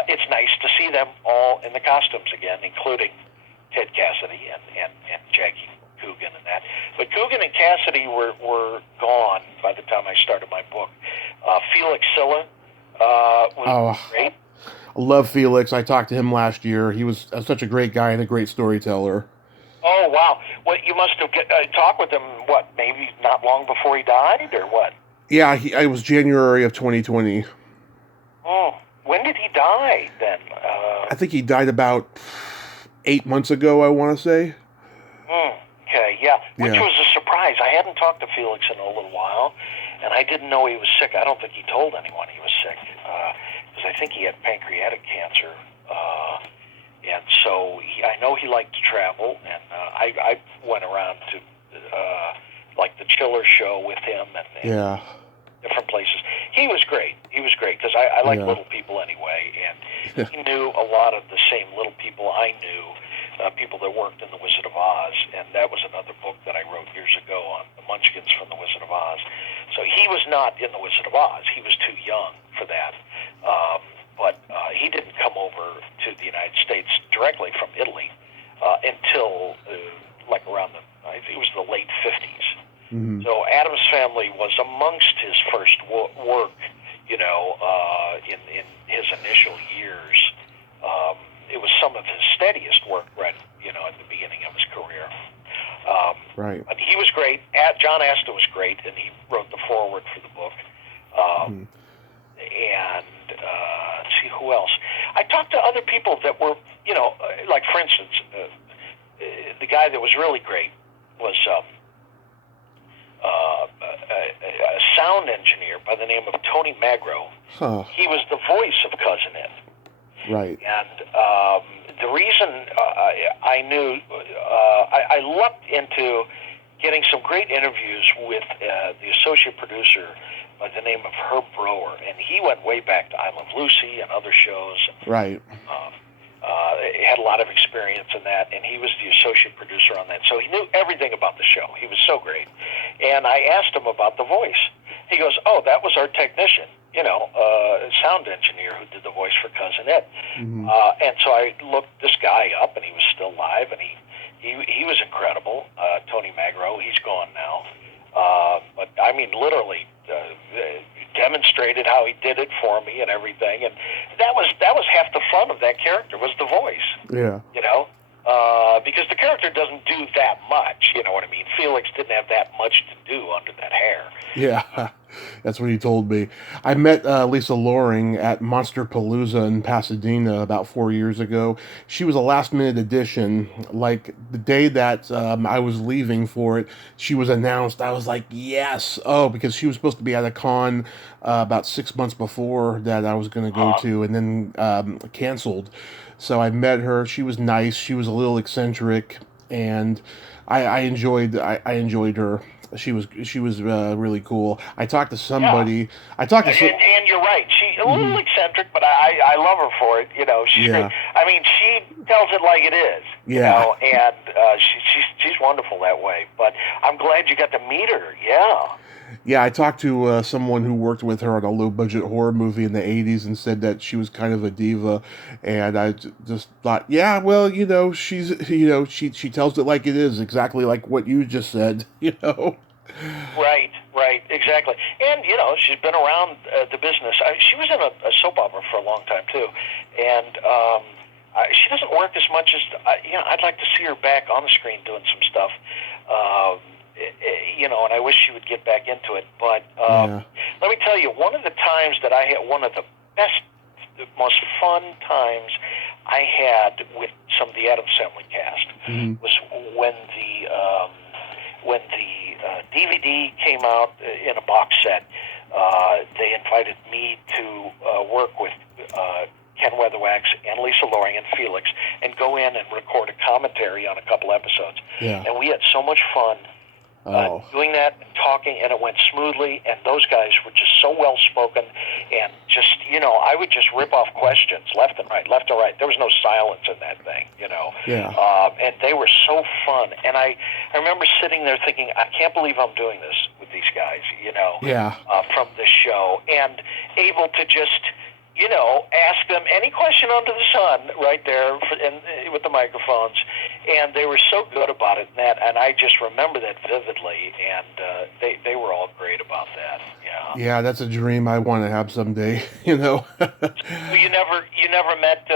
It's nice to see them all in the costumes again, including Ted Cassidy and Jackie Coogan and that. But Coogan and Cassidy were gone by the time I started my book. Felix Silla was great. I love Felix. I talked to him last year. He was such a great guy and a great storyteller. Oh, wow. Well, you must have talked with him, what, maybe not long before he died, or what? Yeah, it was January of 2020. Oh, when did he die, then? I think he died about 8 months ago, I want to say. Okay, yeah. Which was a surprise. I hadn't talked to Felix in a little while, and I didn't know he was sick. I don't think he told anyone he was sick, because I think he had pancreatic cancer. And so I know he liked to travel, and I went around to like the Chiller show with him and different places. He was great. He was great because I like little people anyway, and he knew a lot of the same little people I knew, people that worked in The Wizard of Oz, and that was another book that I wrote years ago on the Munchkins from The Wizard of Oz. So he was not in The Wizard of Oz. He was too young for that. But he didn't come over to the United States directly from Italy until like around I think it was the late 50s. Mm-hmm. So Addams Family was amongst his first work, in his initial years. It was some of his steadiest work, right, at the beginning of his career. Right. But he was great. John Astor was great, and he wrote the foreword for the book. And let's see who else. I talked to other people that were, like for instance, the guy that was really great was a sound engineer by the name of Tony Magro. Huh. He was the voice of Cousin Ed. Right. And the reason I knew, I looked into getting some great interviews with the associate producer by the name of Herb Brower, and he went way back to I Love Lucy and other shows. Right. He had a lot of experience in that, and he was the associate producer on that, so he knew everything about the show. He was so great. And I asked him about the voice. He goes, "Oh, that was our technician, sound engineer who did the voice for Cousin Ed." Mm-hmm. And so I looked this guy up, and he was still alive, and he was incredible. Tony Magro, he's gone now. But I mean, literally demonstrated how he did it for me and everything, and that was half the fun of that character was the voice. Yeah. Because the character doesn't do that much. You know what I mean? Felix didn't have that much to do under that hair. Yeah, that's what he told me. I met Lisa Loring at Monsterpalooza in Pasadena about 4 years ago. She was a last-minute addition. Like, the day that I was leaving for it, she was announced. I was like, yes! Oh, because she was supposed to be at a con about 6 months before that I was going to go to, and then canceled. So I met her. She was nice. She was a little eccentric, and I enjoyed her. She was really cool. I talked to somebody. Yeah. And you're right. She a little eccentric, but I love her for it. She's great. I mean, she tells it like it is. And she's wonderful that way. But I'm glad you got to meet her. Yeah. Yeah, I talked to someone who worked with her on a low-budget horror movie in the 80s and said that she was kind of a diva, and I just thought, yeah, well, she's, she tells it like it is, exactly like what you just said, Right, exactly. And, she's been around the business. She was in a soap opera for a long time, too, and she doesn't work as much as, I'd like to see her back on the screen doing some stuff. And I wish she would get back into it. But Yeah. let me tell you, one of the times that I had, one of the best, the most fun times I had with some of the Addams Family cast was when the DVD came out in a box set. They invited me to work with Ken Weatherwax and Lisa Loring and Felix and go in and record a commentary on a couple episodes. Yeah. And we had so much fun doing that and talking, and it went smoothly, and those guys were just so well-spoken, and just, I would just rip off questions left and right. There was no silence in that thing, Yeah. and they were so fun. And I remember sitting there thinking, I can't believe I'm doing this with these guys, Yeah. From this show, and able to just, ask them any question under the sun right there with the microphones, and they were so good about it, and I just remember that vividly, and they were all great about that. Yeah. Yeah, that's a dream I want to have someday. You never met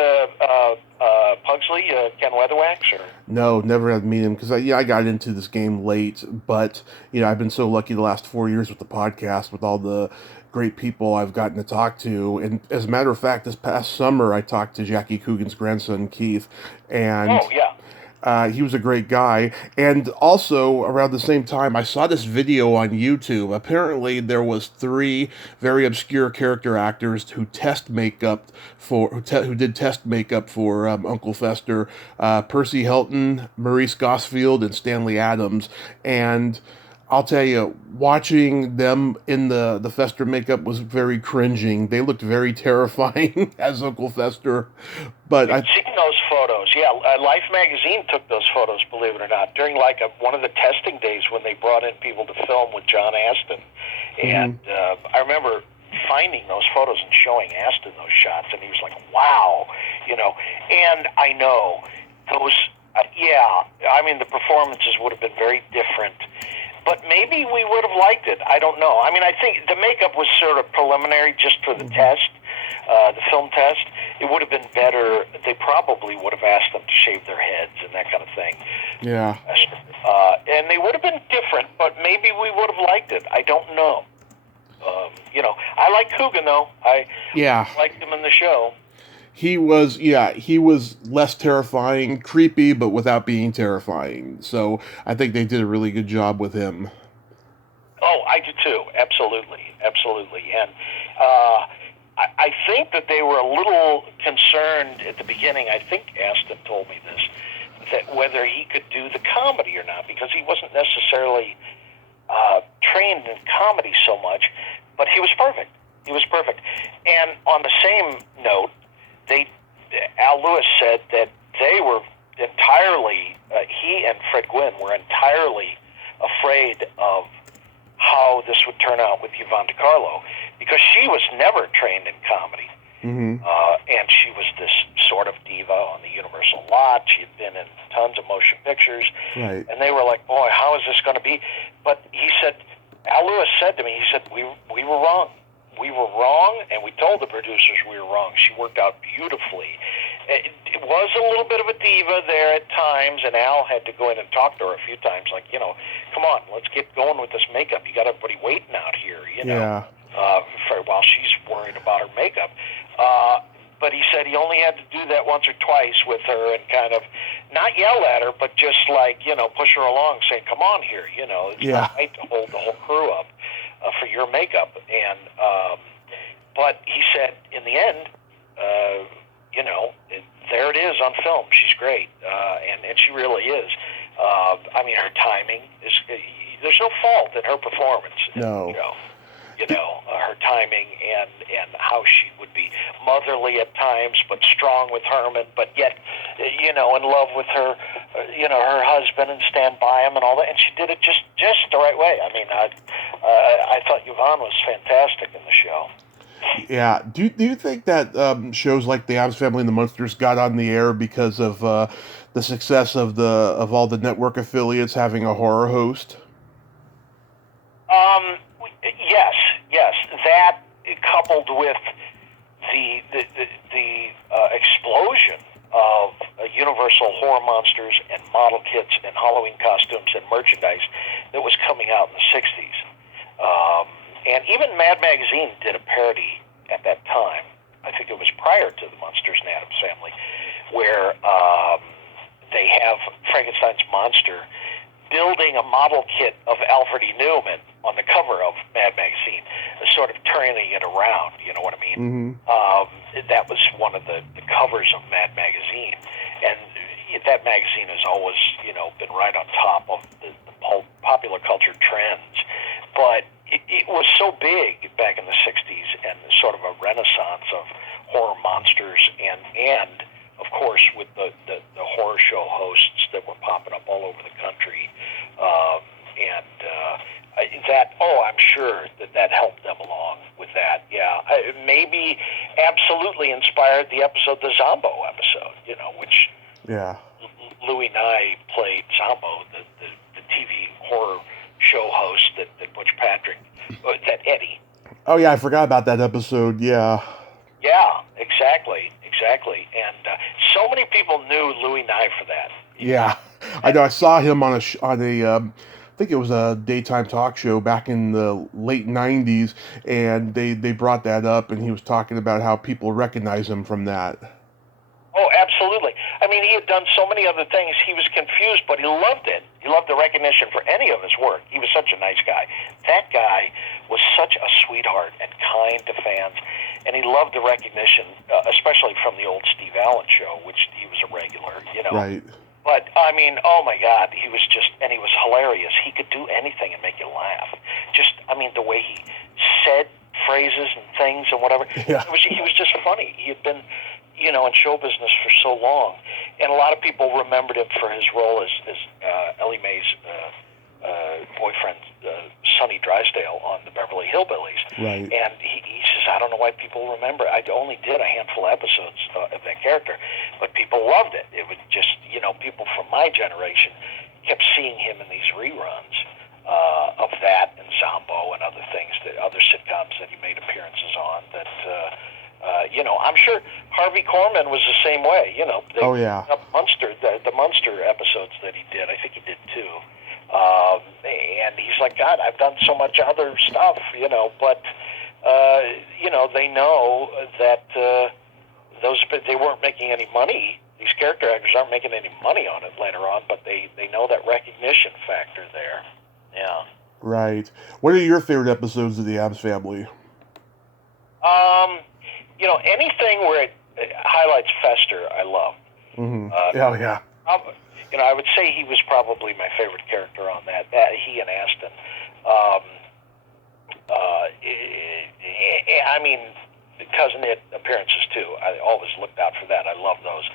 Pugsley, Ken Weatherwax, or? No, never had to meet him because I got into this game late, but I've been so lucky the last 4 years with the podcast, with all the great people I've gotten to talk to. And as a matter of fact, this past summer I talked to Jackie Coogan's grandson Keith, and he was a great guy. And also around the same time, I saw this video on YouTube. Apparently, there was 3 very obscure character actors who did test makeup for Uncle Fester: Percy Hilton, Maurice Gosfield, and Stanley Adams. And I'll tell you, watching them in the Fester makeup was very cringing. They looked very terrifying as Uncle Fester. But I've seen those photos. Yeah, Life magazine took those photos, believe it or not, during one of the testing days when they brought in people to film with John Astin. And I remember finding those photos and showing Astin those shots, and he was like, wow, And I know those, the performances would have been very different. But maybe we would have liked it. I don't know. I mean, I think the makeup was sort of preliminary just for the test, the film test. It would have been better. They probably would have asked them to shave their heads and that kind of thing. Yeah. And they would have been different, but maybe we would have liked it. I don't know. I like Coogan, though. I liked him in the show. He was less terrifying, creepy, but without being terrifying. So I think they did a really good job with him. Oh, I do too. Absolutely. And I think that they were a little concerned at the beginning. I think Astin told me this, that whether he could do the comedy or not, because he wasn't necessarily trained in comedy so much, but he was perfect. And on the same note, Al Lewis said that they were entirely, he and Fred Gwynne were entirely afraid of how this would turn out with Yvonne DiCarlo, because she was never trained in comedy. And she was this sort of diva on the Universal lot. She had been in tons of motion pictures. Right. And they were like, boy, how is this going to be? But he said, Al Lewis said to me, he said, we were wrong. We were wrong, and we told the producers we were wrong. She worked out beautifully. It was a little bit of a diva there at times, and Al had to go in and talk to her a few times, like, come on, let's get going with this makeup. You got everybody waiting out here, while she's worried about her makeup. But he said he only had to do that once or twice with her and kind of not yell at her, but just like, push her along, saying, come on here, it's not right to hold the whole crew up for your makeup. And but he said, in the end, there it is on film. She's great, and she really is. Her timing is, there's no fault in her performance. No. Her timing and how she would be motherly at times, but strong with Herman, but yet, in love with her, her husband, and stand by him and all that. And she did it just the right way. I thought Yvonne was fantastic in the show. Yeah. Do you think that shows like the Addams Family and the Munsters got on the air because of the success of all the network affiliates having a horror host? Yes. That coupled with the explosion of Universal Universal horror monsters and model kits and Halloween costumes and merchandise that was coming out in the 60s. And even Mad Magazine did a parody at that time. I think it was prior to the Munsters and Addams Family, where they have Frankenstein's monster building a model kit of Alfred E. Newman on the cover of Mad Magazine, sort of turning it around, you know what I mean? That was one of the covers of Mad Magazine. And that magazine has always, been right on top of the popular culture trends. But it was so big back in the 60s, and sort of a renaissance of horror monsters, and of course, with the horror show hosts that were popping up all over the country. I'm sure that helped them along with that. Yeah, maybe absolutely inspired the episode, the Zombo episode, which Louis Nye played Zombo, the TV horror show host that Butch Patrick, that Eddie. Oh, yeah, I forgot about that episode, yeah. Yeah, exactly. And so many people knew Louis Nye for that. Yeah, I know. I saw him on I think it was a daytime talk show back in the late 90s, and they brought that up, and he was talking about how people recognize him from that. Oh, absolutely. I mean, he had done so many other things. He was confused, but he loved it. He loved the recognition for any of his work. He was such a nice guy. That guy was such a sweetheart and kind to fans, and he loved the recognition, especially from the old Steve Allen show, which he was a regular, Right. But, I mean, oh, my God, he was hilarious. He could do anything and make you laugh. The way he said phrases and things and whatever. Yeah. He was just funny. He had been, in show business for so long. And a lot of people remembered him for his role as Ellie Mae's boyfriend, Sonny Drysdale, on the Beverly Hillbillies. Right. And he says, I don't know why people remember. I only did a handful of episodes of that character, but people loved it. It was just, people from my generation kept seeing him in these reruns of that and Zombo and other things, other sitcoms that he made appearances on that, I'm sure Harvey Korman was the same way, Oh, yeah. The Munster episodes that he did, I think he did too. And he's like, God, I've done so much other stuff, but, they know that they weren't making any money. These character actors aren't making any money on it later on, but they know that recognition factor there. Yeah. Right. What are your favorite episodes of the Addams Family? Anything where it highlights Fester, I love. Mm-hmm. Yeah. I would say he was probably my favorite character on that. He and Aston. Cousin Ed appearances too. I always looked out for that. I love those.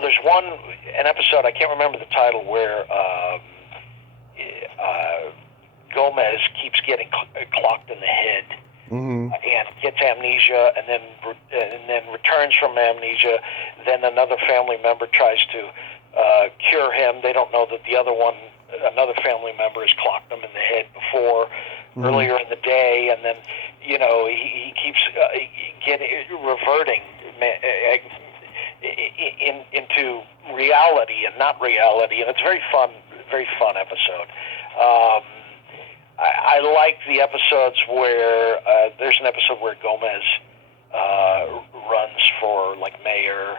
There's an episode, I can't remember the title, where Gomez keeps getting clocked in the head. Mm-hmm. And gets amnesia, and then returns from amnesia. Then another family member tries to cure him. They don't know that another family member has clocked him in the head before, earlier in the day, and then he keeps reverting into reality and not reality, and it's very fun episode. I like the episodes where there's an episode where Gomez runs for mayor,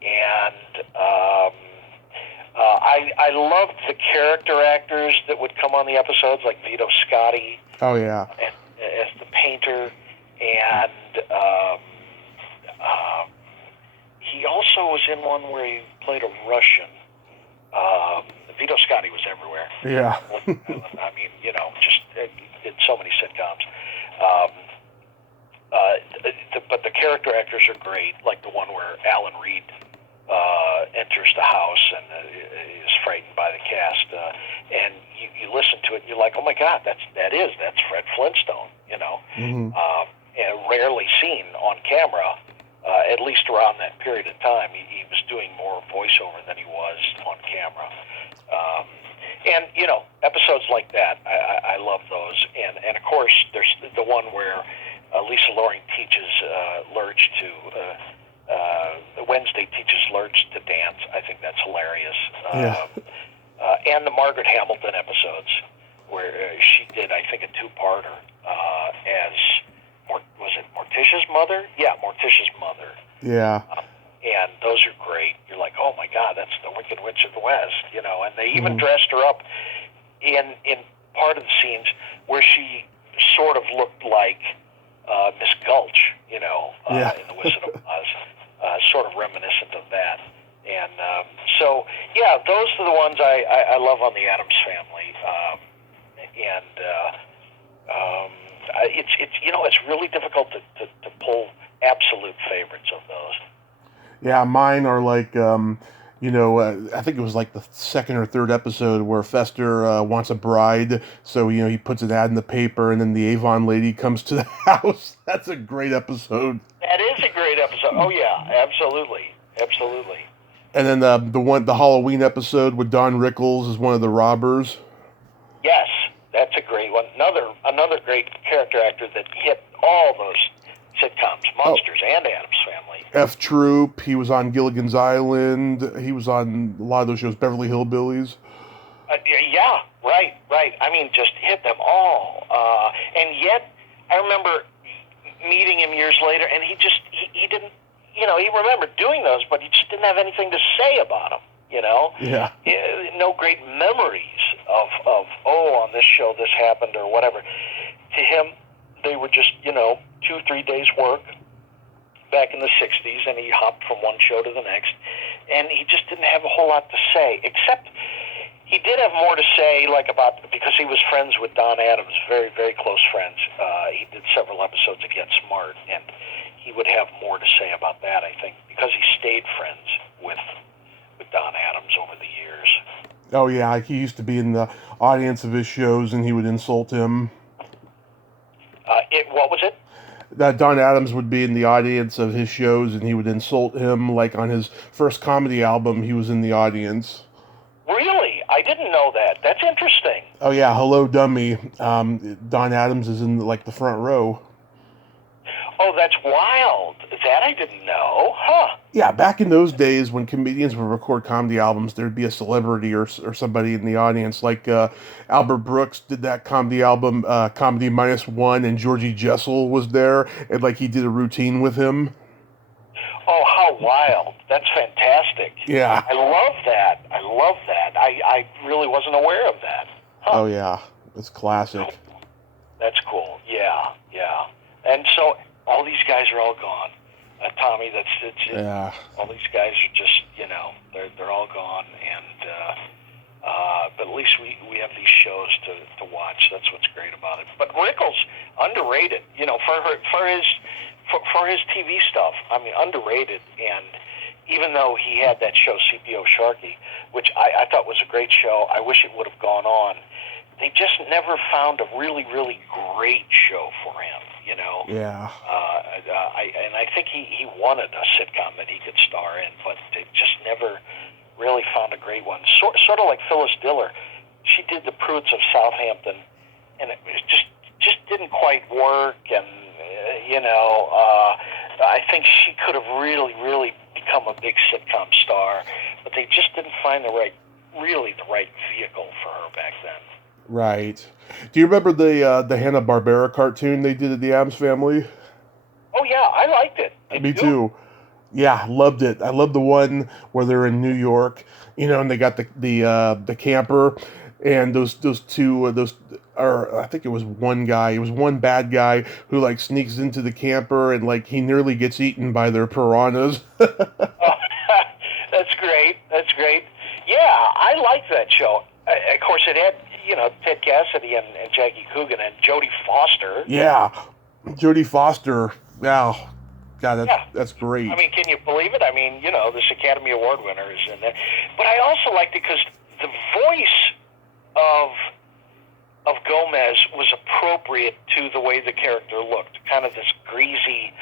and I loved the character actors that would come on the episodes, like Vito Scotti. Oh, yeah. As the painter, and he also was in one where he played a Russian. Vito Scotti was everywhere. Yeah. Just did so many sitcoms. But the character actors are great, like the one where Alan Reed enters the house and is frightened by the cast. And you listen to it, and you're like, oh my God, that's Fred Flintstone, Mm-hmm. And rarely seen on camera. At least around that period of time, he was doing more voiceover than he was on camera. And episodes like that, I love those. And of course, there's the one where Lisa Loring teaches Lurch to Wednesday teaches Lurch to dance. I think that's hilarious. Yeah. And the Margaret Hamilton episodes, where she did, I think, a two-parter as, was it Morticia's mother? Yeah, Morticia's mother. Yeah. And those are great. You're like, oh my God, that's the Wicked Witch of the West, you know. And they even dressed her up in part of the scenes where she sort of looked like Miss Gulch, you know, in The Wizard of Oz, sort of reminiscent of that. And so, yeah, those are the ones I love on the Addams Family. It's you know, it's really difficult to pull absolute favorites of those. Yeah, mine are like, you know, I think it was like the second or third episode where Fester wants a bride, so, you know, he puts an ad in the paper, and then the Avon lady comes to the house. That's a great episode. That is a great episode. Oh, yeah, absolutely. Absolutely. And then the Halloween episode with Don Rickles as one of the robbers. Yes, that's a great one. Another great character actor that hit all those sitcoms, Munsters and Addams Family. F. Troop, he was on Gilligan's Island, he was on a lot of those shows, Beverly Hillbillies. Yeah, right. I mean, just hit them all. And yet, I remember meeting him years later, and he didn't, you know, he remembered doing those, but he just didn't have anything to say about them, you know? Yeah. No great memories of on this show this happened or whatever. To him, they were just, you know, 2-3 days work back in the 60s, and he hopped from one show to the next, and he just didn't have a whole lot to say, except he did have more to say, like about, because he was friends with Don Addams, very, very close friends. He did several episodes of Get Smart, and he would have more to say about that, I think, because he stayed friends with Don Addams over the years. Oh, yeah, he used to be in the audience of his shows, and he would insult him. What was it? That Don Addams would be in the audience of his shows, and he would insult him. Like on his first comedy album, he was in the audience. Really? I didn't know that. That's interesting. Oh yeah, Hello Dummy. Don Addams is in like the front row. Oh, that's wild. That I didn't know. Huh. Yeah, back in those days when comedians would record comedy albums, there'd be a celebrity or somebody in the audience. Like Albert Brooks did that comedy album, Comedy -1, and Georgie Jessel was there, and like he did a routine with him. Oh, how wild. That's fantastic. Yeah. I love that. I really wasn't aware of that. Huh. Oh, yeah. It's classic. That's cool. Yeah. And so all these guys are all gone. Tommy, yeah. All these guys are just, you know, they're all gone, and but at least we have these shows to watch. That's what's great about it. But Rickles, underrated, you know, for his TV stuff. I mean, underrated. And even though he had that show CPO Sharky, which I thought was a great show, I wish it would have gone on. They just never found a really, really great show for him, you know? Yeah. I think he wanted a sitcom that he could star in, but they just never really found a great one. Sort of like Phyllis Diller. She did The Prudes of Southampton, and it just didn't quite work, and, you know, I think she could have really, really become a big sitcom star, but they just didn't find the right vehicle for her back then. Right. Do you remember the Hanna-Barbera cartoon they did at the Addams Family? Oh yeah, I liked it. Me too. Yeah, loved it. I loved the one where they're in New York, you know, and they got the camper, and those two or I think it was one guy. It was one bad guy who like sneaks into the camper and like he nearly gets eaten by their piranhas. Oh, that's great. Yeah, I liked that show. Of course, it had, you know, Ted Cassidy and Jackie Coogan and Jodie Foster. Yeah, Jodie Foster. Wow. God, that's great. I mean, can you believe it? I mean, you know, this Academy Award winner is in there. But I also liked it because the voice of Gomez was appropriate to the way the character looked. Kind of this greasy,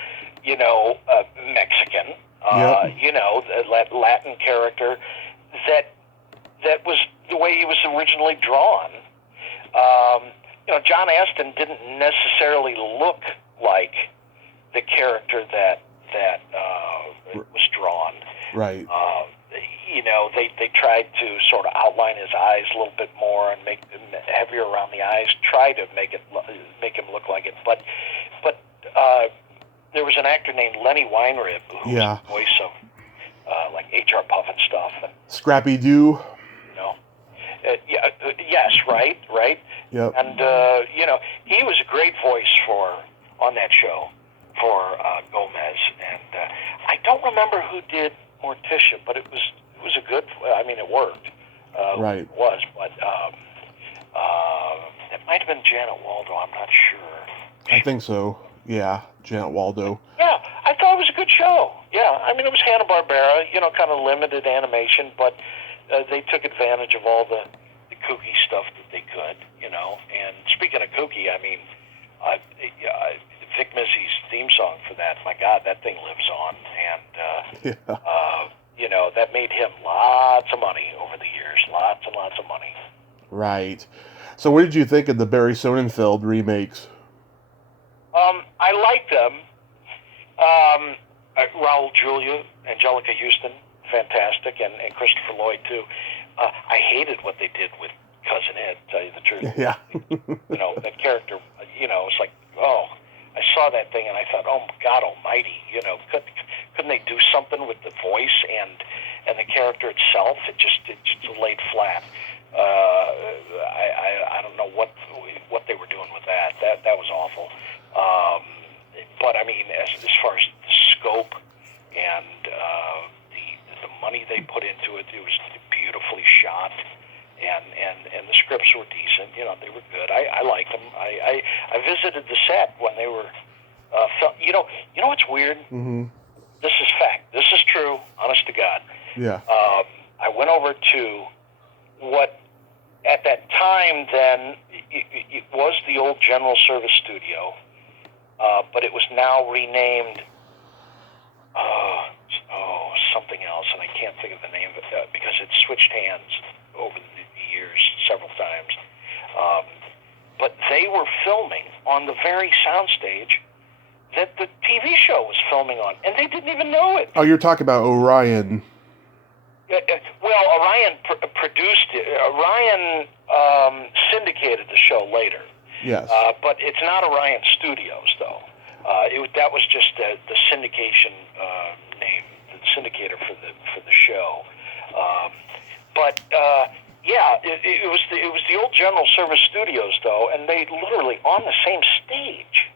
you know, Mexican, you know, Latin character that was the way he was originally drawn. You know, John Astin didn't necessarily look like the character that was drawn. Right. They tried to sort of outline his eyes a little bit more and make them heavier around the eyes. Try to make him look like it, but there was an actor named Lenny Weinrib who was the voice of like HR Puff and stuff. And, Scrappy Doo. Yes, right. Yep. And he was a great voice on that show for Gomez. And I don't remember who did Morticia, but it was a good. I mean, it worked. Right. It was, but it might have been Janet Waldo. I'm not sure. I think so. Yeah, Janet Waldo. Yeah, I thought it was a good show. Yeah, I mean, it was Hanna-Barbera, kind of limited animation, but they took advantage of all the kooky stuff that they could, And speaking of kooky, I mean, Vic Mizzy's theme song for that, my God, that thing lives on. And, that made him lots of money over the years, lots and lots of money. Right. So what did you think of the Barry Sonnenfeld remakes? I liked them. Raul Julia, Angelica Houston, fantastic, and Christopher Lloyd, too. I hated what they did with Cousin Ed, to tell you the truth. Yeah. That character, it's like, I saw that thing and I thought, oh, God almighty, couldn't they do something with the voice and the character itself? It just laid flat. I don't know what they were doing with that. That was awful. But I mean, as far as the scope and the money they put into it, it was beautifully shot, and the scripts were decent. They were good. I liked them. I visited the set when they were. You know what's weird? Mm-hmm. This is fact. This is true. Honest to God. Yeah. I went over to what at that time then it was the old General Service Studio, but it was now renamed something else, and I can't think of the name of it because it switched hands over the years several times. But they were filming on the very soundstage that the TV show was filming on, and they didn't even know it. Oh, you're talking about Orion. Well, Orion produced it. Orion syndicated the show later. Yes. But it's not Orion Studios, though. That was just the syndication name, the syndicator for the show. It was the old General Service Studios, though, and they literally on the same stage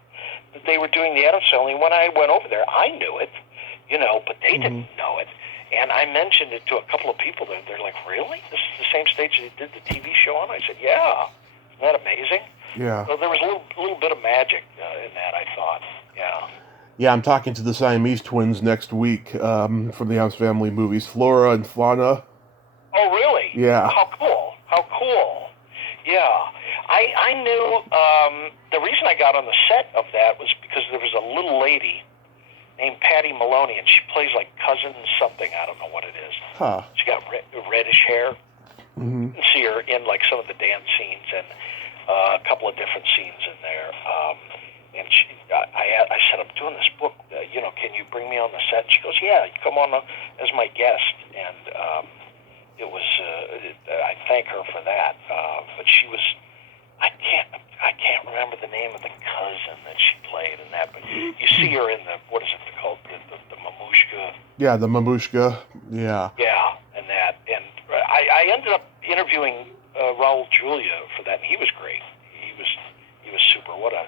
that they were doing the Addams Family. When I went over there, I knew it, but they didn't know it. And I mentioned it to a couple of people there. They're like, "Really? This is the same stage they did the TV show on?" I said, "Yeah. Isn't that amazing?" Yeah. So there was a little bit of magic in that, I thought. Yeah. Yeah, I'm talking to the Siamese twins next week from the Addams Family movies, Flora and Fauna. Oh, really? Yeah. How cool. Yeah. I knew the reason I got on the set of that was because there was a little lady named Patty Maloney, and she plays like cousin something. I don't know what it is. Huh. She got reddish hair. Mm-hmm. You can see her in like some of the dance scenes and a couple of different scenes in there. And I said, I'm doing this book. Can you bring me on the set? And she goes, yeah, you come on as my guest. And it was. I thank her for that. But she was. I can't remember the name of the cousin that she played in that. But you see her in the what is it called? The Mamushka. Yeah, the Mamushka. Yeah. Yeah, and that. And I ended up interviewing Raul Julia for that, and he was great. He was super. What a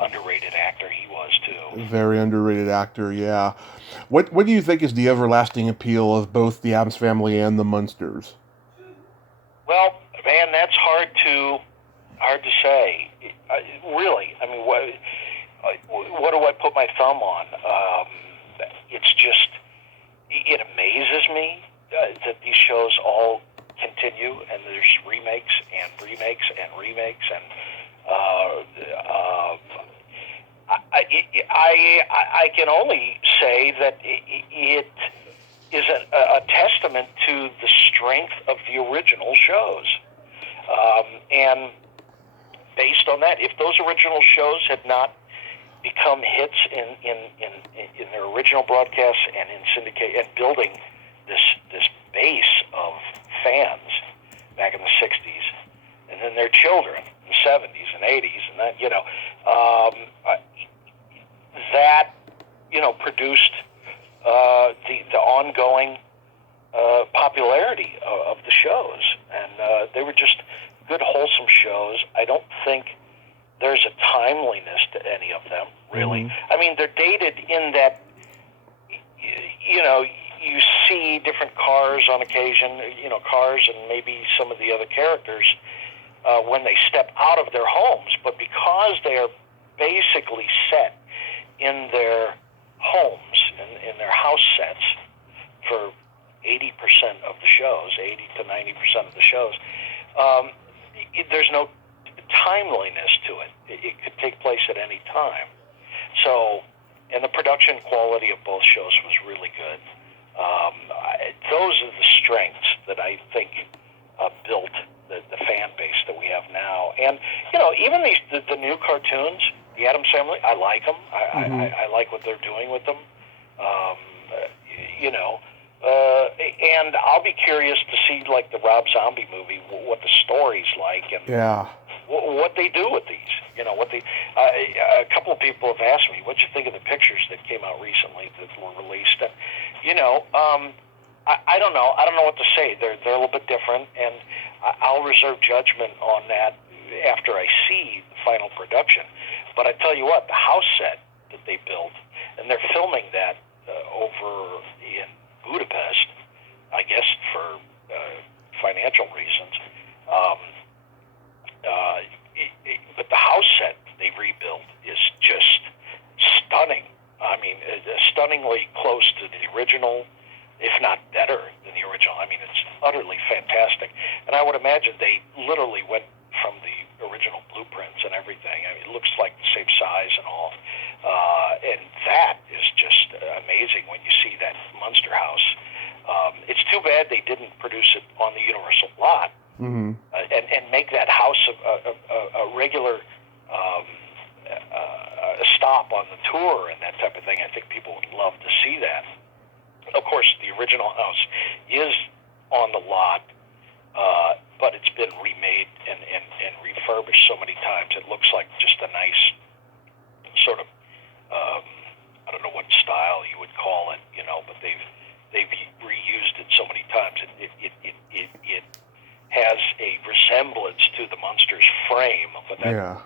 underrated actor he was too. Very underrated actor. Yeah. What do you think is the everlasting appeal of both the Addams Family and the Munsters? Well, man, that's hard to say. Really, I mean, what do I put my thumb on? It's just it amazes me that these shows all continue, and there's remakes and remakes and remakes, and I can only say that it is a testament to the strength of the original shows, and based on that, if those original shows had not become hits in their original broadcasts and in syndicate and building this base of fans back in the '60s, and then their children in the '70s and '80s, and that that produced the ongoing popularity of the shows, and they were just good, wholesome shows. I don't think there's a timeliness to any of them, really. Mm-hmm. I mean, they're dated in that, you see different cars on occasion, cars and maybe some of the other characters when they step out of their homes. But because they are basically set in their homes, in their house sets for 80% of the shows, 80 to 90% of the shows, there's no timeliness to it. It could take place at any time. So, and the production quality of both shows was really good. Those are the strengths that I think built the fan base that we have now. And, even the new cartoons, the Addams Family, I like them. I like what they're doing with them. And I'll be curious to see, like, the Rob Zombie movie, what the story's like, and what they do with these. A couple of people have asked me, what you think of the pictures that came out recently that were released? And, I don't know. I don't know what to say. They're a little bit different, and I'll reserve judgment on that after I see the final production. But I tell you what, the house set that they built, and they're filming that over in Budapest, I guess for financial reasons. But the house set they rebuilt is just stunning. I mean, stunningly close to the original, if not better than the original. I mean, it's utterly fantastic. And I would imagine they literally went from the original blueprints and everything. I mean, it looks like the same size and all. And that is just amazing when you see that Munster house. It's too bad they didn't produce it on the Universal lot and make that house a regular stop on the tour and that type of thing. I think people would love to see that. Of course, the original house is on the lot, but it's been remade and refurbished so many times. It looks like just a nice sort of, I don't know what style you would call it, but they've reused it so many times. It has a resemblance to the Munsters frame, but that,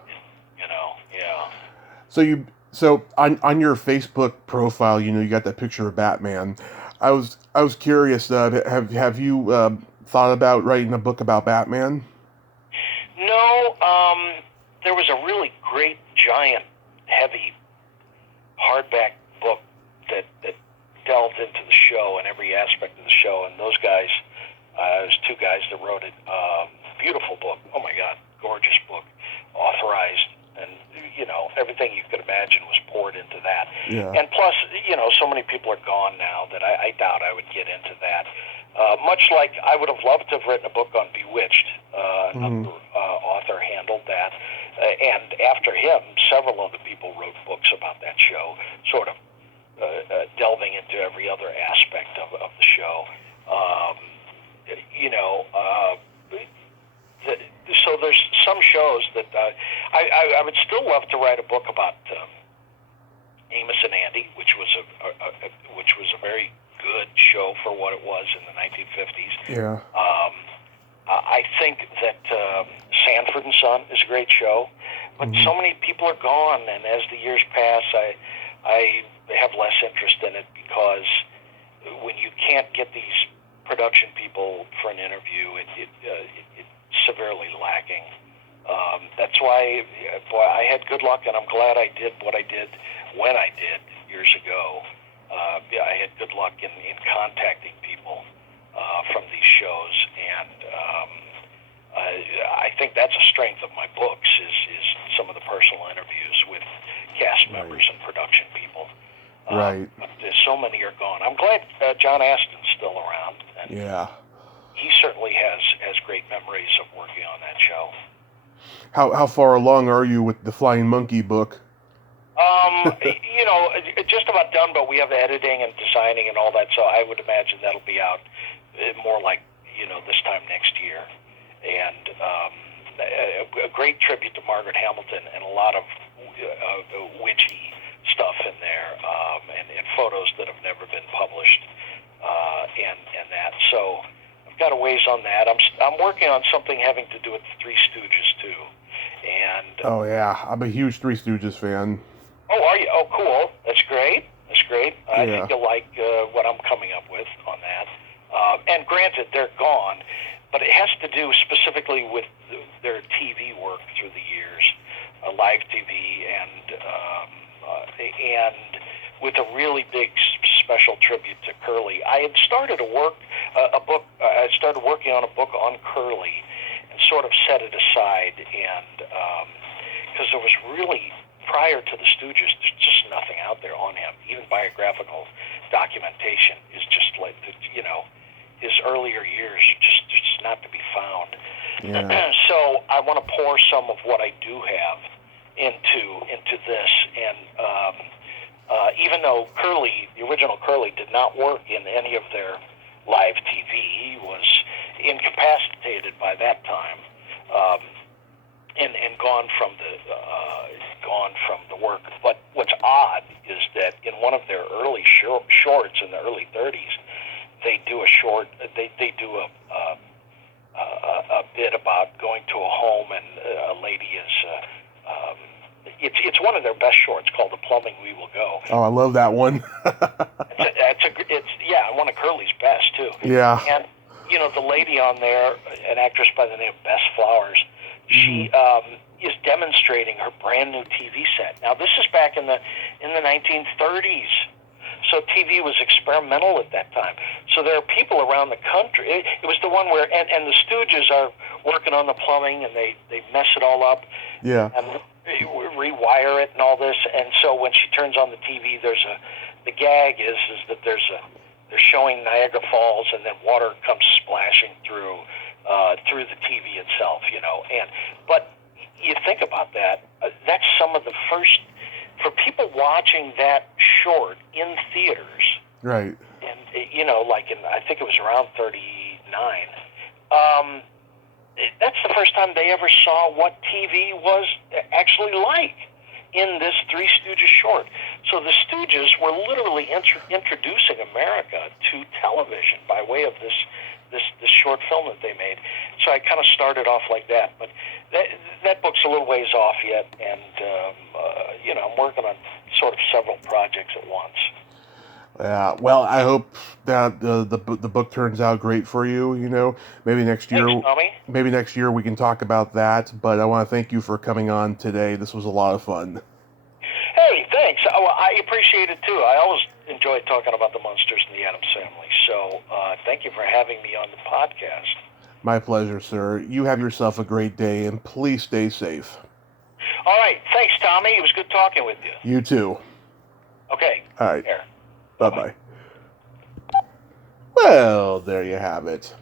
So on your Facebook profile, you got that picture of Batman. I was curious. Have you thought about writing a book about Batman? No. There was a really great, giant, heavy hardback book that delved into the show and every aspect of the show. And those guys, there's two guys that wrote it. Beautiful book. Oh my God, gorgeous book, authorized. And, everything you could imagine was poured into that. Yeah. And plus, so many people are gone now that I doubt I would get into that. Much like I would have loved to have written a book on Bewitched. Another author handled that. And after him, several other people wrote books about that show, sort of delving into every other aspect of the show. So there's some shows that I would still love to write a book about Amos and Andy, which was a very good show for what it was in the 1950s. Yeah. I think that Sanford and Son is a great show, but so many people are gone, and as the years pass, I have less interest in it because when you can't get these production people for an interview, it's severely lacking. That's why I had good luck, and I'm glad I did what I did when I did years ago. I had good luck in contacting people from these shows, and I think that's a strength of my books is some of the personal interviews with cast members and production people. Right. But so many are gone. I'm glad John Aston's still around. And he certainly has great memories of working on that show. How far along are you with the Flying Monkey book? Just about done, but we have editing and designing and all that, so I would imagine that'll be out more like, this time next year. And a great tribute to Margaret Hamilton and a lot of witchy stuff in there, and photos that have never been published, and that. So I've got a ways on that. I'm working on something having to do with the Three Stooges too. And oh yeah, I'm a huge Three Stooges fan. Oh, are you? Oh, cool. That's great. I think you'll like what I'm coming up with on that. And granted, they're gone, but it has to do specifically with their TV work through the years, live TV, and with a really big special tribute to Curly. I had started a book. I started working on a book on Curly, and sort of set it aside, and because there was really, prior to the Stooges, there's just nothing out there on him. Even biographical documentation is just like, his earlier years are just not to be found. Yeah. So I want to pour some of what I do have into this, and even though Curly, the original Curly, did not work in any of their live TV, he was incapacitated by that time, and gone from the work. But what's odd is that in one of their early shorts in the early 30s, they do a short. They do a bit about going to a home, and a lady is. It's one of their best shorts, called "The Plumbing We Will Go." Oh, I love that one. It's one of Curly's best too. Yeah. And the lady on there, an actress by the name of Bess Flowers, she is demonstrating her brand new TV set. Now this is back in the 1930s. So TV was experimental at that time. So there are people around the country. It was the one where, and the Stooges are working on the plumbing, and they mess it all up. Yeah. And rewire it and all this. And so when she turns on the TV, the gag is that they're showing Niagara Falls, and then water comes splashing through the TV itself, but you think about that, that's some of the first, for people watching that short in theaters, right? And like I think it was around 39. That's the first time they ever saw what TV was actually like in this Three Stooges short. So the Stooges were literally introducing America to television by way of this short film that they made. So I kind of started off like that, but that book's a little ways off yet, and I'm working on sort of several projects at once. Yeah, well, I hope that the book turns out great for you. Maybe next year. Thanks, Tommy. Maybe next year we can talk about that. But I want to thank you for coming on today. This was a lot of fun. Hey, thanks. I appreciate it too. I always enjoy talking about the Munsters and the Addams Family. So thank you for having me on the podcast. My pleasure, sir. You have yourself a great day, and please stay safe. All right. Thanks, Tommy. It was good talking with you. You too. Okay. All right. Here. Bye-bye. Well, there you have it.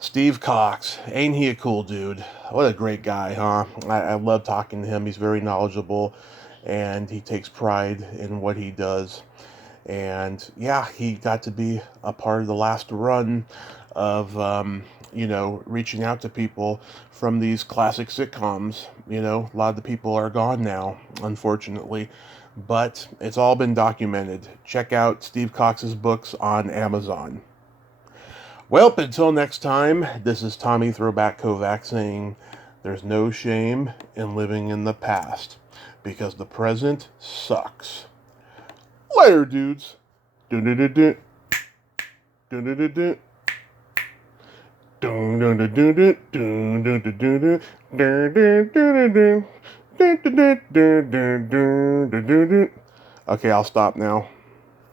Steve Cox. Ain't he a cool dude? What a great guy, huh? I love talking to him. He's very knowledgeable, and he takes pride in what he does. And, yeah, he got to be a part of the last run of, reaching out to people from these classic sitcoms. A lot of the people are gone now, unfortunately. But it's all been documented. Check out Steve Cox's books on Amazon. Well, until next time, this is Tommy Throwback Kovac saying there's no shame in living in the past, because the present sucks. Later, dudes. Dun-dun-dun-dun. Dun-dun-dun-dun. Dun-dun-dun-dun-dun. Dun-dun-dun-dun-dun. Dun-dun-dun-dun-dun. Okay, I'll stop now.